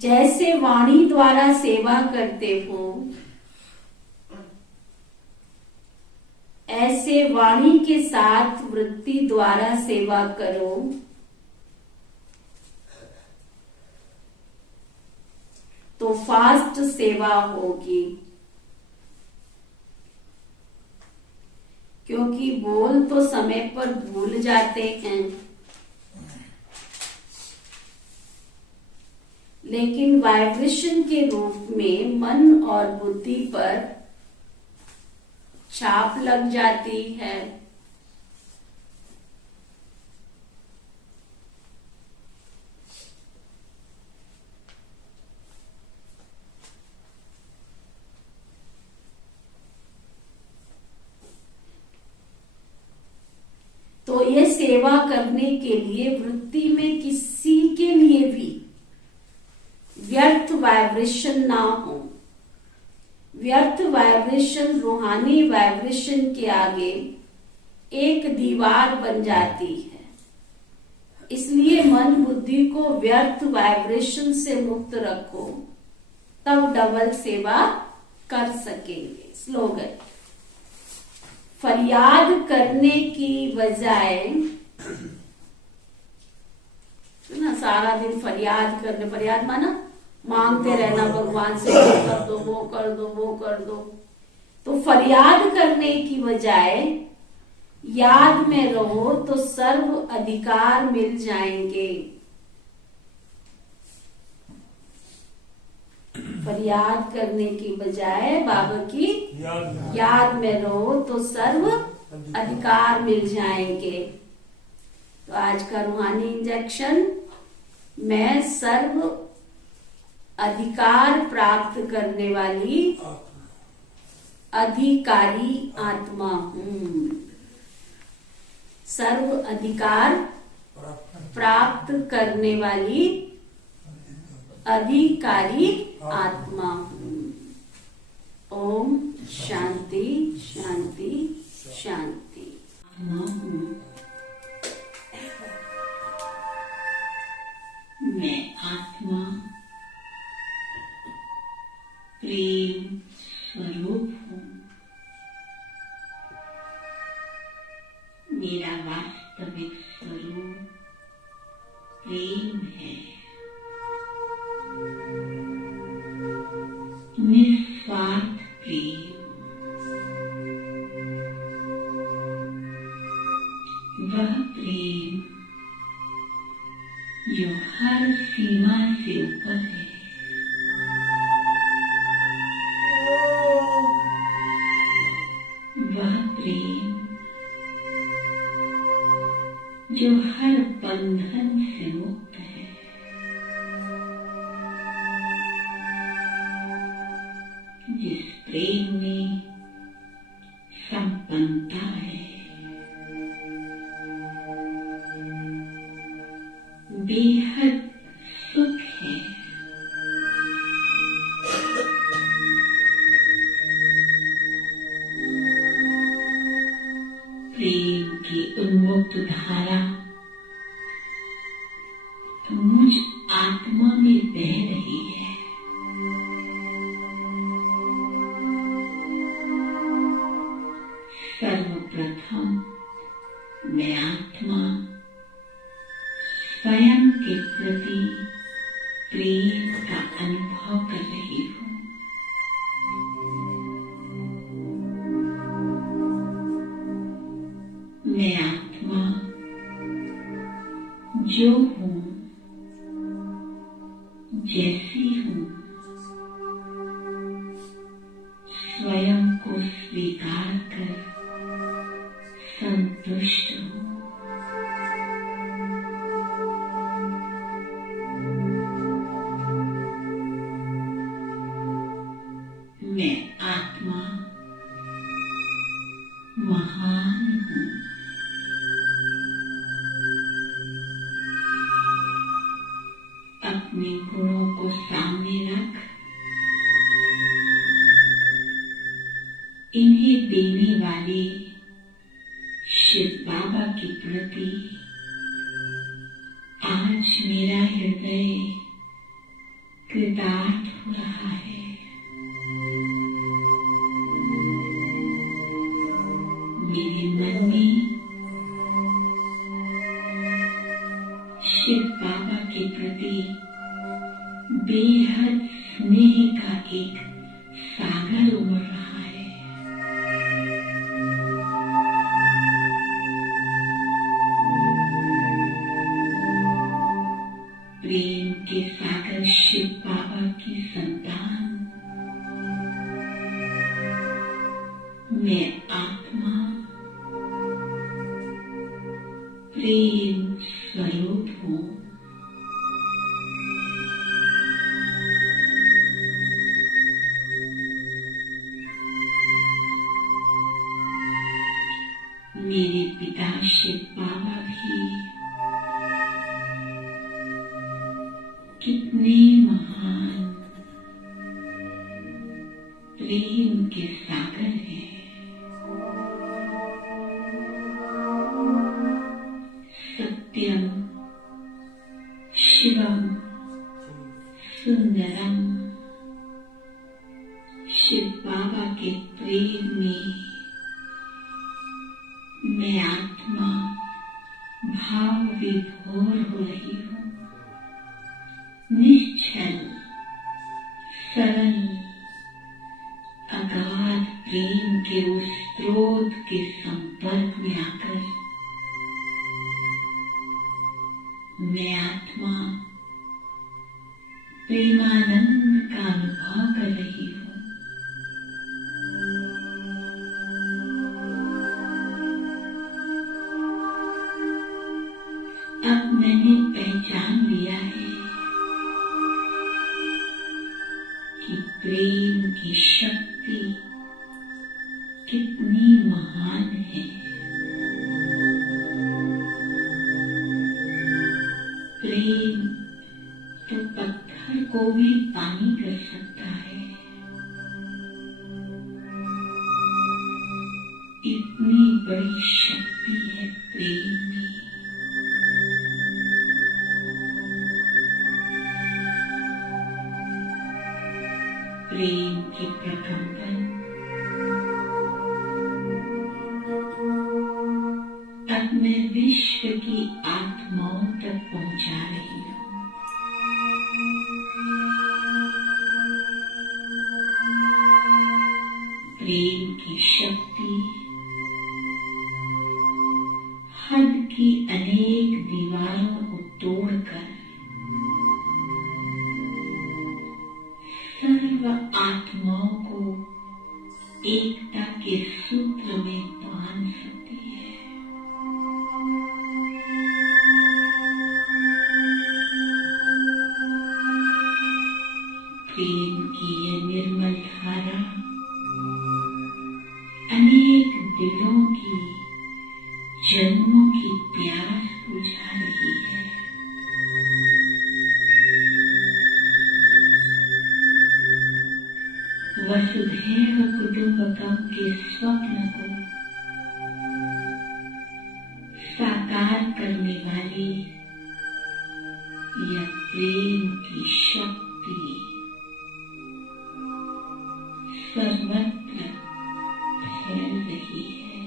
जैसे वाणी द्वारा सेवा करते हो ऐसे वाणी के साथ वृत्ति द्वारा सेवा करो। तो फास्ट सेवा होगी, क्योंकि बोल तो समय पर भूल जाते हैं लेकिन वाइब्रेशन के रूप में मन और बुद्धि पर छाप लग जाती है। तो ये सेवा करने के लिए वृत्ति में किसी के लिए भी व्यर्थ वाइब्रेशन ना हो। व्यर्थ वाइब्रेशन रूहानी वाइब्रेशन के आगे एक दीवार बन जाती है। इसलिए मन बुद्धि को व्यर्थ वाइब्रेशन से मुक्त रखो, तब डबल सेवा कर सकेंगे। स्लोगन, फरियाद करने की बजाय ना सारा दिन फरियाद करने, फरियाद माना मांगते रहना भगवान से, ये कर दो, वो कर दो, वो कर दो। तो फरियाद करने की बजाय याद में रहो तो सर्व अधिकार मिल जाएंगे। फरियाद करने की बजाय बाबा की याद में रहो तो सर्व अधिकार मिल जाएंगे। तो आज का रूहानी इंजेक्शन, मैं सर्व अधिकार प्राप्त करने वाली अधिकारी आत्मा हूँ। सर्व अधिकार प्राप्त करने वाली अधिकारी आत्मा हूँ। ओम शांति शांति शांति। मैं आत्मा प्रेम स्वरूप हूँ। मेरा वास्तविक स्वरूप प्रेम है। निस्वार्थ प्रेम। वह प्रेम जो हर सीमा से ऊपर है। वह प्रेम जो हर बंधन से मुक्त है। जिस प्रेम में संपन्नता है, बेहद सुख है। प्रेम की उन्मुक्त धारा मुझ आत्मा में बह रही है। सर्वप्रथम मैं आत्मा स्वयं के प्रति प्रेम का अनुभव कर रही हूँ। मैं आत्मा जो हूँ, जैसी हूँ, स्वयं को स्वीकार कर संतुष्ट हूँ। मैं आत्मा महान हूँ। अपने गुणों को सामने रख इन्हें देने वाले शिव बाबा के प्रति आज मेरा हृदय कृतार्थ हो रहा है। मेरे मन में शिव बाबा के प्रति बेहद स्नेह का एक सागर उमड़ रहा है। प्रेम के सागर शिव बाबा की संतान मैं आत्मा प्रेम स्वरूप हूँ। मेरे पिता शिव बाबा भी कितने महान प्रेम के सागर हैं। सत्यम शिवम सुंदरम। शिव बाबा के प्रेम में मैं आत्मा भाव विभोर हो रही हूँ। निश्चल सरल अगाध प्रेम के उस स्रोत के संपर्क में आकर मैं आत्मा प्रेमानंद का अनुभव कर रही हूँ। अब मैंने पहचान लिया है कि प्रेम की शक्ति कितनी महान है। प्रेम तो पत्थर को भी पानी कर सकता है। इतनी बड़ी शक्ति है प्रेम में। प्रेम की प्रकंपन अब मैं विश्व की आत्माओं तक पहुंचा रही हूँ। प्रेम की शक्ति हद की अनेक दीवारों को तोड़कर सर्व आत्माओं को एकता के सूत्र में बांध सकती है। प्रेम की यह निर्मल धारा अनेक दिलों की जन्मों की प्यास बुझा रही है। वसुधैव कुटुंबकम के स्वप्न को साकार करने वाली यह प्रेम की शक्ति सर्वत्र फैल रही है।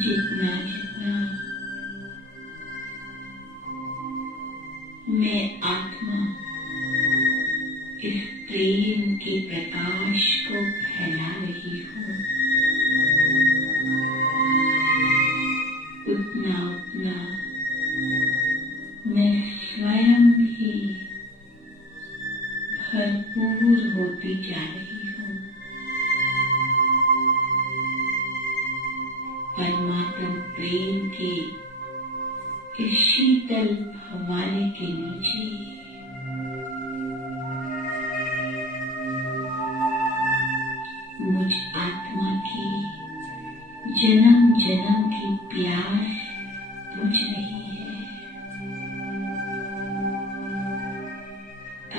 जितना जितना मैं आत्मा इस प्रेम के प्रकाश को फैला रही हूँ, उतना उतना मैं स्वयं भी भरपूर होती जा रही हूँ। परमात्मा प्रेम के इस शीतल हवाले के नीचे मुझ आत्मा की जन्म जन्म की प्यास बुझ रही है।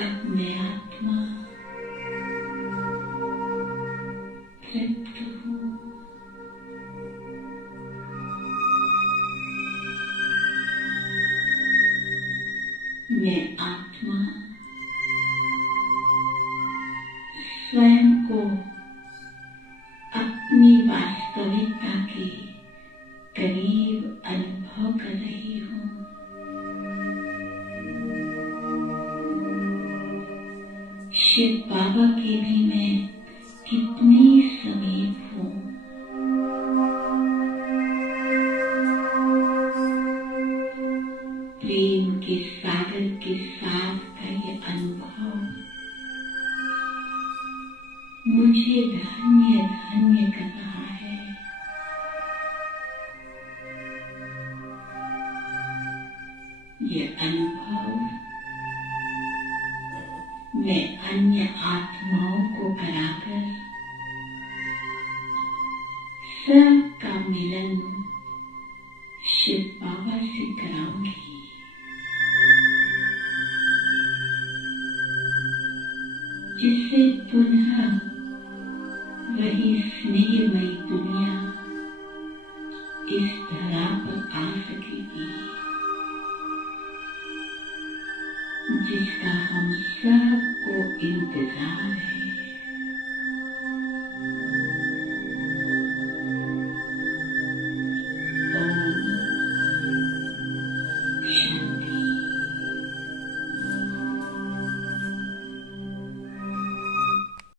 अब मैं आत्मा तृप्त हूँ। मैं आत्मा स्वयं को अपनी वास्तविकता के करीब अनुभव कर रही हूँ। शिव बाबा के भी मैं कितनी समीप हूँ। प्रेम के सागर के साथ का ये अनुभव मुझे धन्य धन्य कर रहा है। ये अनुभव मैं अन्य आत्माओं को कराकर सबका मिलन शिव बाबा से कराऊंगी। जिससे पुनः वही स्नेहमयी दुनिया इस धरा पर आ सकेगी जिसका हम इंतजार